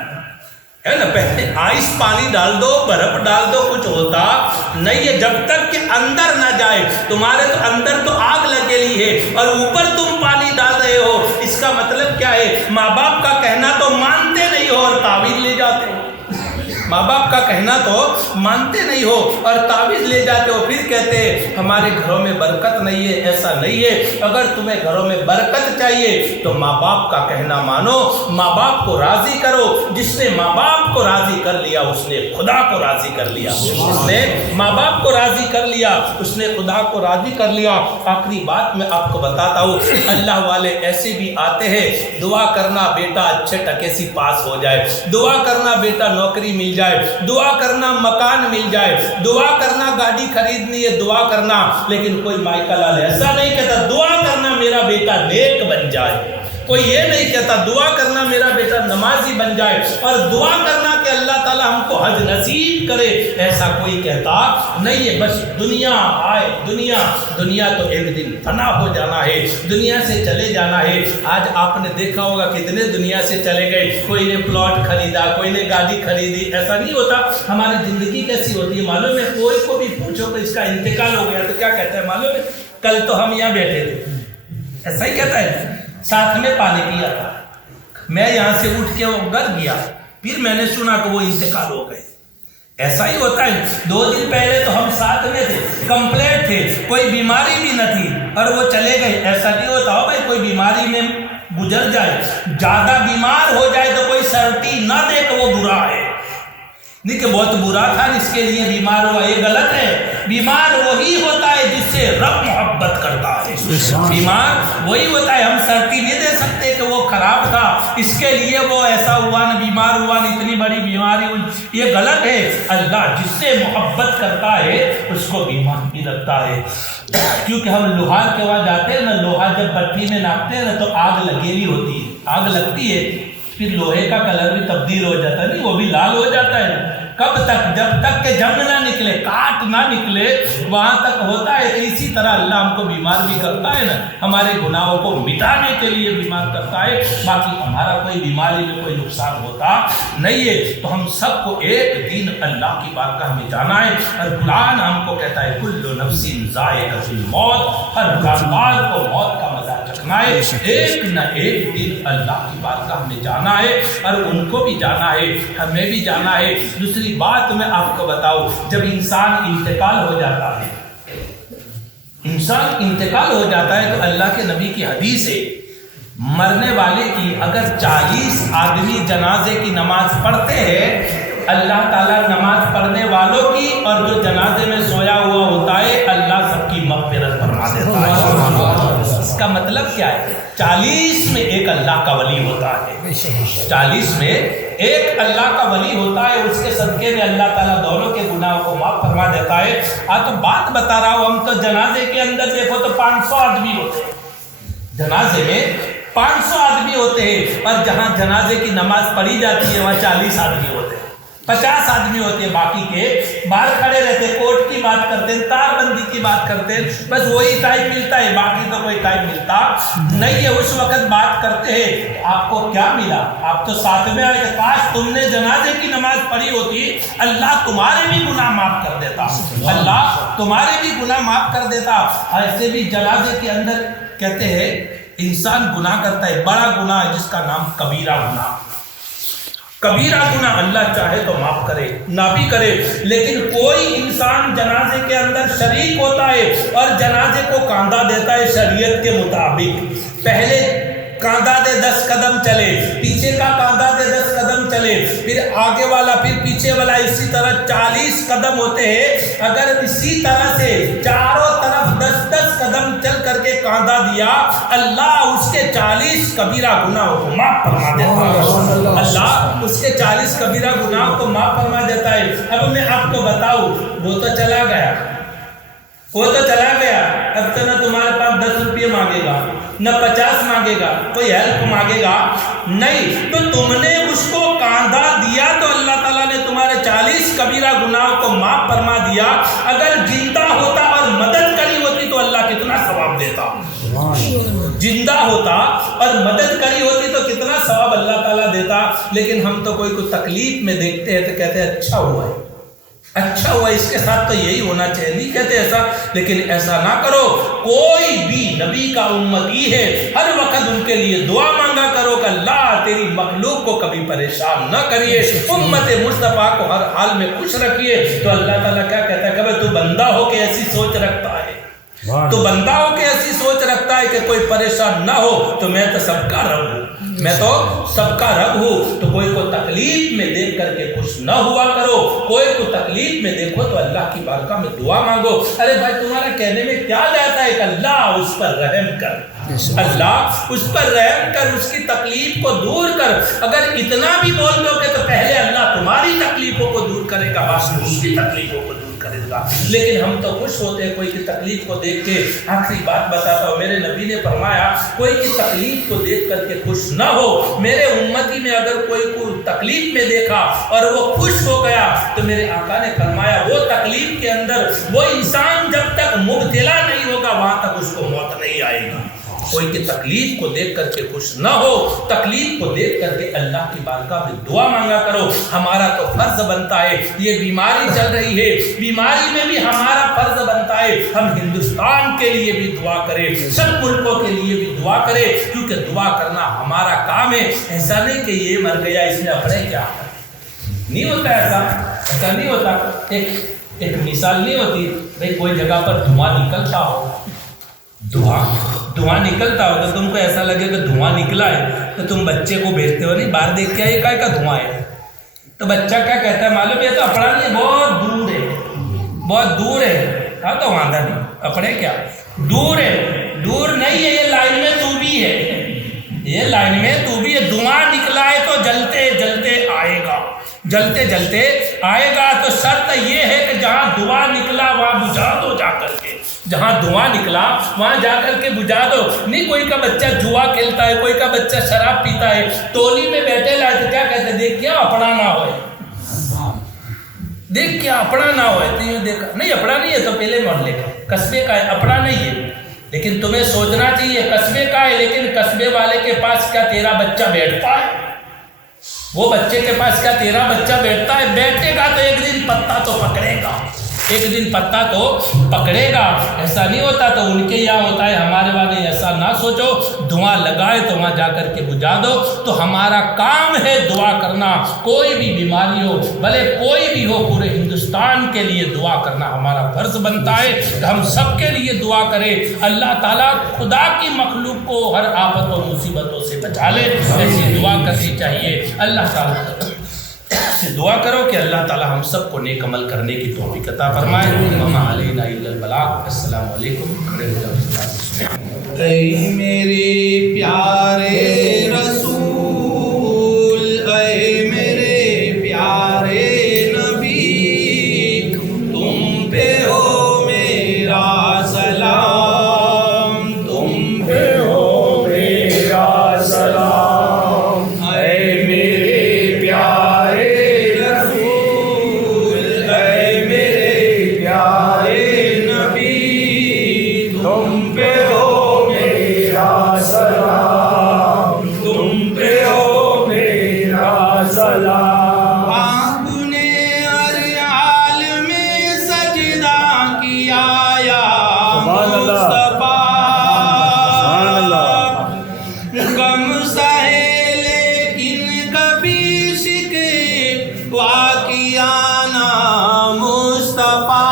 ہے نا. پہلے آئس پانی ڈال دو, برف ڈال دو, کچھ ہوتا نہیں ہے جب تک کہ اندر نہ جائے. تمہارے تو اندر تو آگ لگی ہے اور اوپر تم پانی ڈال رہے ہو. اس کا مطلب کیا ہے؟ ماں باپ کا کہنا تو مانتے نہیں ہو اور تعویذ لے جاتے ہو. ماں باپ کا کہنا تو مانتے نہیں ہو اور تعویذ لے جاتے ہو. پھر کہتے ہیں ہمارے گھروں میں برکت نہیں ہے. ایسا نہیں ہے. اگر تمہیں گھروں میں برکت چاہیے تو ماں باپ کا کہنا مانو, ماں باپ کو راضی کرو. جس نے ماں باپ کو راضی کر لیا اس نے خدا کو راضی کر لیا. اس نے ماں باپ کو راضی کر لیا, اس نے خدا کو راضی کر لیا. آخری بات میں آپ کو بتاتا ہوں, اللہ والے ایسے بھی آتے ہیں, دعا کرنا بیٹا اچھے ٹکے سی پاس ہو جائے, دعا کرنا بیٹا نوکری مل جائے, دعا کرنا مکان مل جائے, دعا کرنا گاڑی خریدنی ہے, دعا کرنا. لیکن کوئی مائیکا لال ایسا نہیں کہتا دعا کرنا میرا بیٹا نیک بن جائے. کوئی یہ نہیں کہتا دعا کرنا میرا بیٹا نمازی بن جائے اور دعا کرنا کہ اللہ تعالیٰ ہم کو حج نصیب کرے. ایسا کوئی کہتا نہیں ہے. بس دنیا آئے, دنیا تو ایک دن فنا ہو جانا ہے, دنیا سے چلے جانا ہے. آج آپ نے دیکھا ہوگا کتنے دنیا سے چلے گئے. کوئی نے پلاٹ خریدا, کوئی نے گاڑی خریدی. ایسا نہیں ہوتا. ہماری زندگی کیسی ہوتی ہے معلوم ہے؟ کوئی کو بھی پوچھو کہ اس کا انتقال ہو گیا تو کیا کہتا ہے معلوم ہے؟ کل تو ہم یہاں بیٹھے تھے, ایسا ہی کہتا ہے. ساتھ میں پانی پیا تھا, میں یہاں سے اٹھ کے وہ گھر گیا, پھر میں نے سنا کہ وہ انتقال ہو گئے. ایسا ہی ہوتا ہے. 2 دن پہلے تو ہم ساتھ میں تھے, کمپلیٹ تھے, کوئی بیماری بھی نہ تھی اور وہ چلے گئے. ایسا نہیں ہوتا ہو بھائی کوئی بیماری میں گزر جائے, زیادہ بیمار ہو جائے تو کوئی سرٹی نہ دے کہ وہ برا ہے. نہیں کہ بہت برا تھا اس کے لیے بیمار ہوا, یہ غلط ہے. بیمار وہی ہوتا ہے جس سے رب محبت کرتا ہے. بیمار وہی ہوتا ہے. ہم سرٹی نہیں دے سکتے کہ وہ خراب تھا اس کے لیے وہ ایسا ہوا نہ, بیمار ہوا نہ, اتنی بڑی بیماری ہوئی. یہ غلط ہے. اللہ جس سے محبت کرتا ہے اس کو بیمار بھی رکھتا ہے. کیونکہ ہم لوہار کے وہاں جاتے ہیں نا, لوہا جب بھٹی میں ناپتے ہیں نا تو آگ لگی ہوئی ہوتی ہے, آگ لگتی ہے, پھر لوہے کا کلر بھی تبدیل ہو جاتا ہے, نہیں وہ بھی لال ہو جاتا ہے. کب تک؟ جب تک کہ جنگ نہ نکلے, کاٹ نہ نکلے, وہاں تک ہوتا ہے. اسی طرح اللہ ہم کو بیمار بھی کرتا ہے نا, ہمارے گناہوں کو مٹانے کے لیے بیمار کرتا ہے. باقی ہمارا کوئی بیماری میں کوئی نقصان ہوتا نہیں ہے. تو ہم سب کو ایک دن اللہ کی بارگاہ میں جانا ہے اور قرآن ہم کو کہتا ہے کل نفس ذائقۃ الموت, ہر جاندار کو موت کا مزہ چکھنا ہے. ایک نہ ایک دن اللہ کی بارگاہ میں جانا ہے اور ان کو بھی جانا ہے, ہمیں بھی جانا ہے. دوسری بات میں آپ کو بتاؤں, جب انسان انتقال ہو جاتا ہے, انسان انتقال ہو جاتا ہے تو اللہ کے نبی کی حدیث ہے, مرنے والے کی اگر 40 آدمی جنازے کی نماز پڑھتے ہیں, اللہ تعالیٰ نماز پڑھنے والوں کی اور جو جنازے میں سویا ہوا ہوتا ہے اللہ سب کی مغفرت فرما دیتا ہے. اس کا مطلب کیا ہے؟ 40 میں ایک اللہ کا ولی ہوتا ہے، 40 میں ایک اللہ کا ولی ہوتا ہے، اس کے صدقے میں اللہ تعالیٰ دونوں کے گناہوں کو معاف فرما دیتا ہے۔ تو بات بتا رہا ہوں، ہم تو جنازے کے اندر دیکھو تو 500 آدمی ہوتے ہیں، جنازے میں 500 آدمی ہوتے ہیں، اور جہاں جنازے کی نماز پڑھی جاتی ہے وہاں 40 آدمی ہوتے ہیں، 50 آدمی ہوتے ہیں، باقی کے باہر کھڑے رہتے، کوٹ کی بات کرتے ہیں، تار بندی کی بات کرتے ہیں، بس وہی ٹائم ملتا ہے، باقی تو کوئی ٹائم ملتا نہیں ہے۔ اس وقت بات کرتے ہیں آپ کو کیا ملا، آپ تو ساتھ میں آئے تھے، کاش تم نے جنازے کی نماز پڑھی ہوتی، اللہ تمہارے بھی گناہ معاف کر دیتا، اللہ تمہارے بھی گناہ معاف کر دیتا۔ ایسے بھی جنازے کے اندر کہتے ہیں انسان گناہ کرتا ہے، بڑا گناہ ہے جس کا نام کبیرہ گناہ، کبیرہ گناہ اللہ چاہے تو معاف کرے نہ بھی کرے، لیکن کوئی انسان جنازے کے اندر شریک ہوتا ہے اور جنازے کو کاندھا دیتا ہے شریعت کے مطابق، پہلے کاندھا دے 10 قدم چلے، پیچھے کا کاندھا دے 10 قدم چلے، پھر آگے والا، پھر پیچھے والا، اسی طرح 40 قدم ہوتے ہیں۔ اگر اسی طرح سے چاروں طرف 10 قدم چل کر کے کاندھا دیا، اللہ اس کے 40 کبیرہ گناہوں کو معاف فرما دیتا ہے، اللہ اس کے 40 کبیرہ گناہوں کو معاف فرما دیتا ہے۔ اب میں آپ کو بتاؤں، وہ تو چلا گیا، وہ تو چلا گیا، اب تو نہ تمہارے پاس 10 روپے مانگے گا، نہ 50 مانگے گا، کوئی ہیلپ مانگے گا نہیں، تو تم نے اس کو کاندھا دیا تو اللہ تعالیٰ نے تمہارے 40 کبیرہ گناہوں کو معاف فرما دیا۔ اگر زندہ ہوتا اور مدد کری ہوتی تو اللہ کتنا ثواب دیتا، زندہ ہوتا اور مدد کری ہوتی تو کتنا ثواب اللہ تعالیٰ دیتا۔ لیکن ہم تو کوئی تکلیف میں دیکھتے ہیں تو کہتے ہیں اچھا ہوا ہے، اچھا ہوا، اس کے ساتھ تو یہی ہونا چاہیے، نہیں کہتے ایسا، لیکن ایسا نہ کرو۔ کوئی بھی نبی کا امتی ہے، ہر وقت ان کے لیے دعا مانگا کرو کہ اللہ تیری مخلوق کو کبھی پریشان نہ کریے، امت مصطفیٰ کو ہر حال میں خوش رکھیے۔ تو اللہ تعالیٰ کیا کہتا ہے کہ تو بندہ ہو کے ایسی سوچ رکھتا ہے، تو بندہ ہو کے ایسی سوچ رکھتا ہے کہ کوئی پریشان نہ ہو، تو میں تو سب کا رب ہوں، میں تو سب کا رب ہوں۔ تو کوئی کو تکلیف میں دیکھ کر کے خوش نہ ہوا کرو، کوئی کو تکلیف میں دیکھو تو اللہ کی بارگاہ میں دعا مانگو۔ ارے بھائی تمہارا کہنے میں کیا جاتا ہے کہ اللہ اس پر رحم کر، اللہ اس پر رحم کر، اس کی تکلیف کو دور کر۔ اگر اتنا بھی بول دو کہ تو پہلے اللہ تمہاری تکلیفوں کو دور کرے گا، بعد میں اس کی تکلیفوں کو دور کرے گا۔ لیکن ہم تو خوش ہوتے ہیں کوئی کی تکلیف کو دیکھ کے۔ آخری بات بتاتا ہوں، میرے نبی نے فرمایا کوئی کی تکلیف کو دیکھ کر کے خوش نہ ہو۔ میرے امتی میں اگر کوئی کو تکلیف میں دیکھا اور وہ خوش ہو گیا تو میرے آقا نے فرمایا وہ تکلیف کے اندر وہ انسان جب تک مبتلا نہیں ہوگا وہاں تک اس کو موت نہیں آئے گی۔ کوئی کی تکلیف کو دیکھ کر کے خوش نہ ہو، تکلیف کو دیکھ کر کے اللہ کی بارگاہ میں دعا مانگا کرو۔ ہمارا تو فرض بنتا ہے، یہ بیماری چل رہی ہے، بیماری میں بھی ہمارا فرض بنتا ہے ہم ہندوستان کے لیے بھی دعا کریں، سب ملکوں کے لیے بھی دعا کریں، کیونکہ دعا کرنا ہمارا کام ہے۔ ایسا نہیں کہ یہ مر گیا اس میں اپنے کیا نہیں ہوتا، ایسا نہیں ہوتا۔ ایک مثال نہیں ہوتی بھائی، کوئی جگہ پر دھواں نکلتا ہو، دھواں نکلتا ہو تو تم کو ایسا لگے کہ دھواں نکلا ہے تو تم بچے کو بھیجتے ہو نہیں باہر دیکھ کے کیا کا دھواں ہے، تو بچہ کیا کہتا ہے معلوم، یہ تو اپنا نہیں، بہت دور ہے، بہت دور ہے۔ ہاں تو وعدہ نہیں، اپنے کیا دور ہے، دور نہیں ہے، یہ لائن میں تو بھی ہے، یہ لائن میں تو بھی ہے۔ دھواں نکلا ہے تو جلتے جلتے آئے گا، جلتے جلتے آئے گا۔ تو شرط یہ ہے کہ جہاں دھواں نکلا وہاں بجھا دو، جا کر کے جہاں دھواں نکلا وہاں جا کر کے بجھا دو۔ نہیں کوئی کا بچہ جوا کھیلتا ہے، کوئی کا بچہ شراب پیتا ہے، ٹولی میں بیٹھے لائے تو کیا کہتے ہیں، دیکھ کیا اپنا نہ ہوئے، دیکھ کیا اپنا نہ ہوئے، تو یہ دیکھا نہیں اپنا نہیں ہے تو پہلے محلے کا قصبے کا ہے، اپنا نہیں ہے۔ لیکن تمہیں سوچنا چاہیے قصبے کا ہے، لیکن قصبے والے کے پاس کیا تیرا بچہ بیٹھتا ہے، وہ بچے کے پاس کیا تیرا بچہ بیٹھتا ہے، بیٹھے گا تو ایک دن پتا تو پکڑے گا، ایک دن پتا تو پکڑے گا۔ ایسا نہیں ہوتا تو ان کے یہاں ہوتا ہے، ہمارے والے ایسا نہ سوچو، دعا لگائے تو وہاں جا کر کے بجھا دو۔ تو ہمارا کام ہے دعا کرنا، کوئی بھی بیماری ہو بھلے کوئی بھی ہو، پورے ہندوستان کے لیے دعا کرنا ہمارا فرض بنتا ہے کہ ہم سب کے لیے دعا کریں۔ اللہ تعالیٰ خدا کی مخلوق کو ہر آفت و مصیبتوں سے بچا لے، ایسی دعا کرنی چاہیے۔ اللہ تعالیٰ سے دعا کرو کہ اللہ تعالی ہم سب کو نیک عمل کرنے کی توفیق عطا فرمائے. وما علینا الا البلاغ. السلام علیکم. کھڑے ہو جاؤ. اے میرے پیارے رسول، اے میرے پیارے نبی، تم پہ ہو میرا سلام، تم پہ ہو میرا سلام. اے میرے پیارے رسول، اے میرے پیارے نبی، تم پہ ہو میرا سلام، تم پہ ہو میرا سلام. آپ نے ہر حال میں سجدہ کیا یا مصطفیٰ، غم سہے لیکن کبھی شکوہ کیا نہ مصطفیٰ.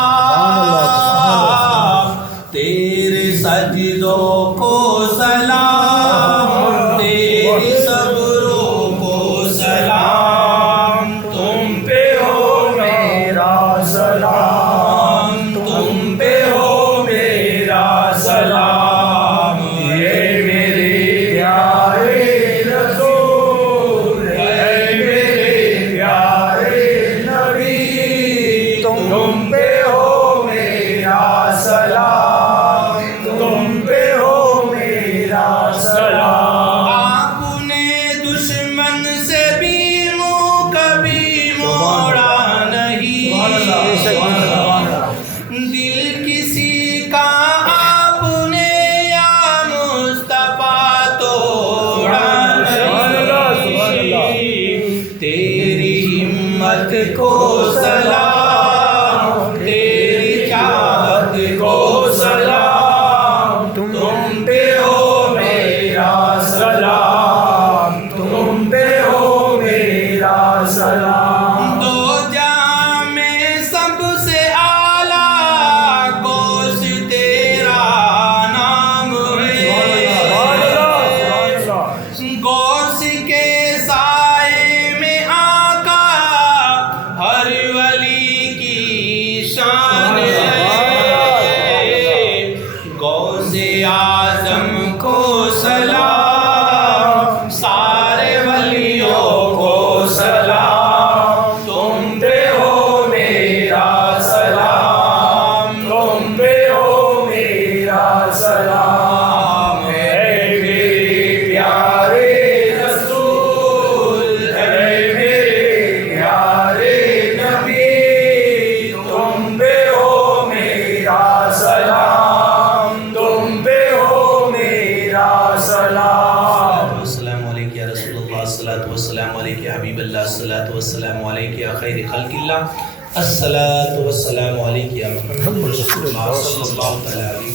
تیرے سجدوں کو سلام، تیری صبروں کو سلام، تم پہ ہو میرا سلام، تم پہ ہو میرا سلام. اے میرے پیارے رسول، اے میرے پیارے نبی، تم پہ ہو میرا سلام، تم پہ ہو میرا سلام. آپ نے دشمن سے بھی منہ کبھی موڑا نہیں، دل کسی کا آپ نے یا مصطفیٰ توڑا نہیں. تیری ہمت کو سلام، تیری چاہت کو سلام، تم پہ ہو میرا سلام، تم پہ ہو میرا سلام. دو جہاں میں سب سے اعلیٰ غوث تیرا نام ہے، غوث کے سائے میں آقا ہر ولی کی شان ہے. غوث اعظم کو سلام، سارے ولیوں کو سلام، تم پہ ہو میرا سلام، تم پہ ہو میرا سلام. اے میرے پیارے رسول، اے میرے پیارے نبی، تم پہ ہو میرا سلام، تم پہ ہو میرا سلام. السلام علیکم یا رسول اللہ، الصلاۃ والسلام علیکم یا حبیب اللہ، الصلاۃ والسلام علیکم یا خیر خلق اللہ، الصلاۃ والسلام علیکم یا محمد رسول اللہ صلی اللہ علیہ وسلم.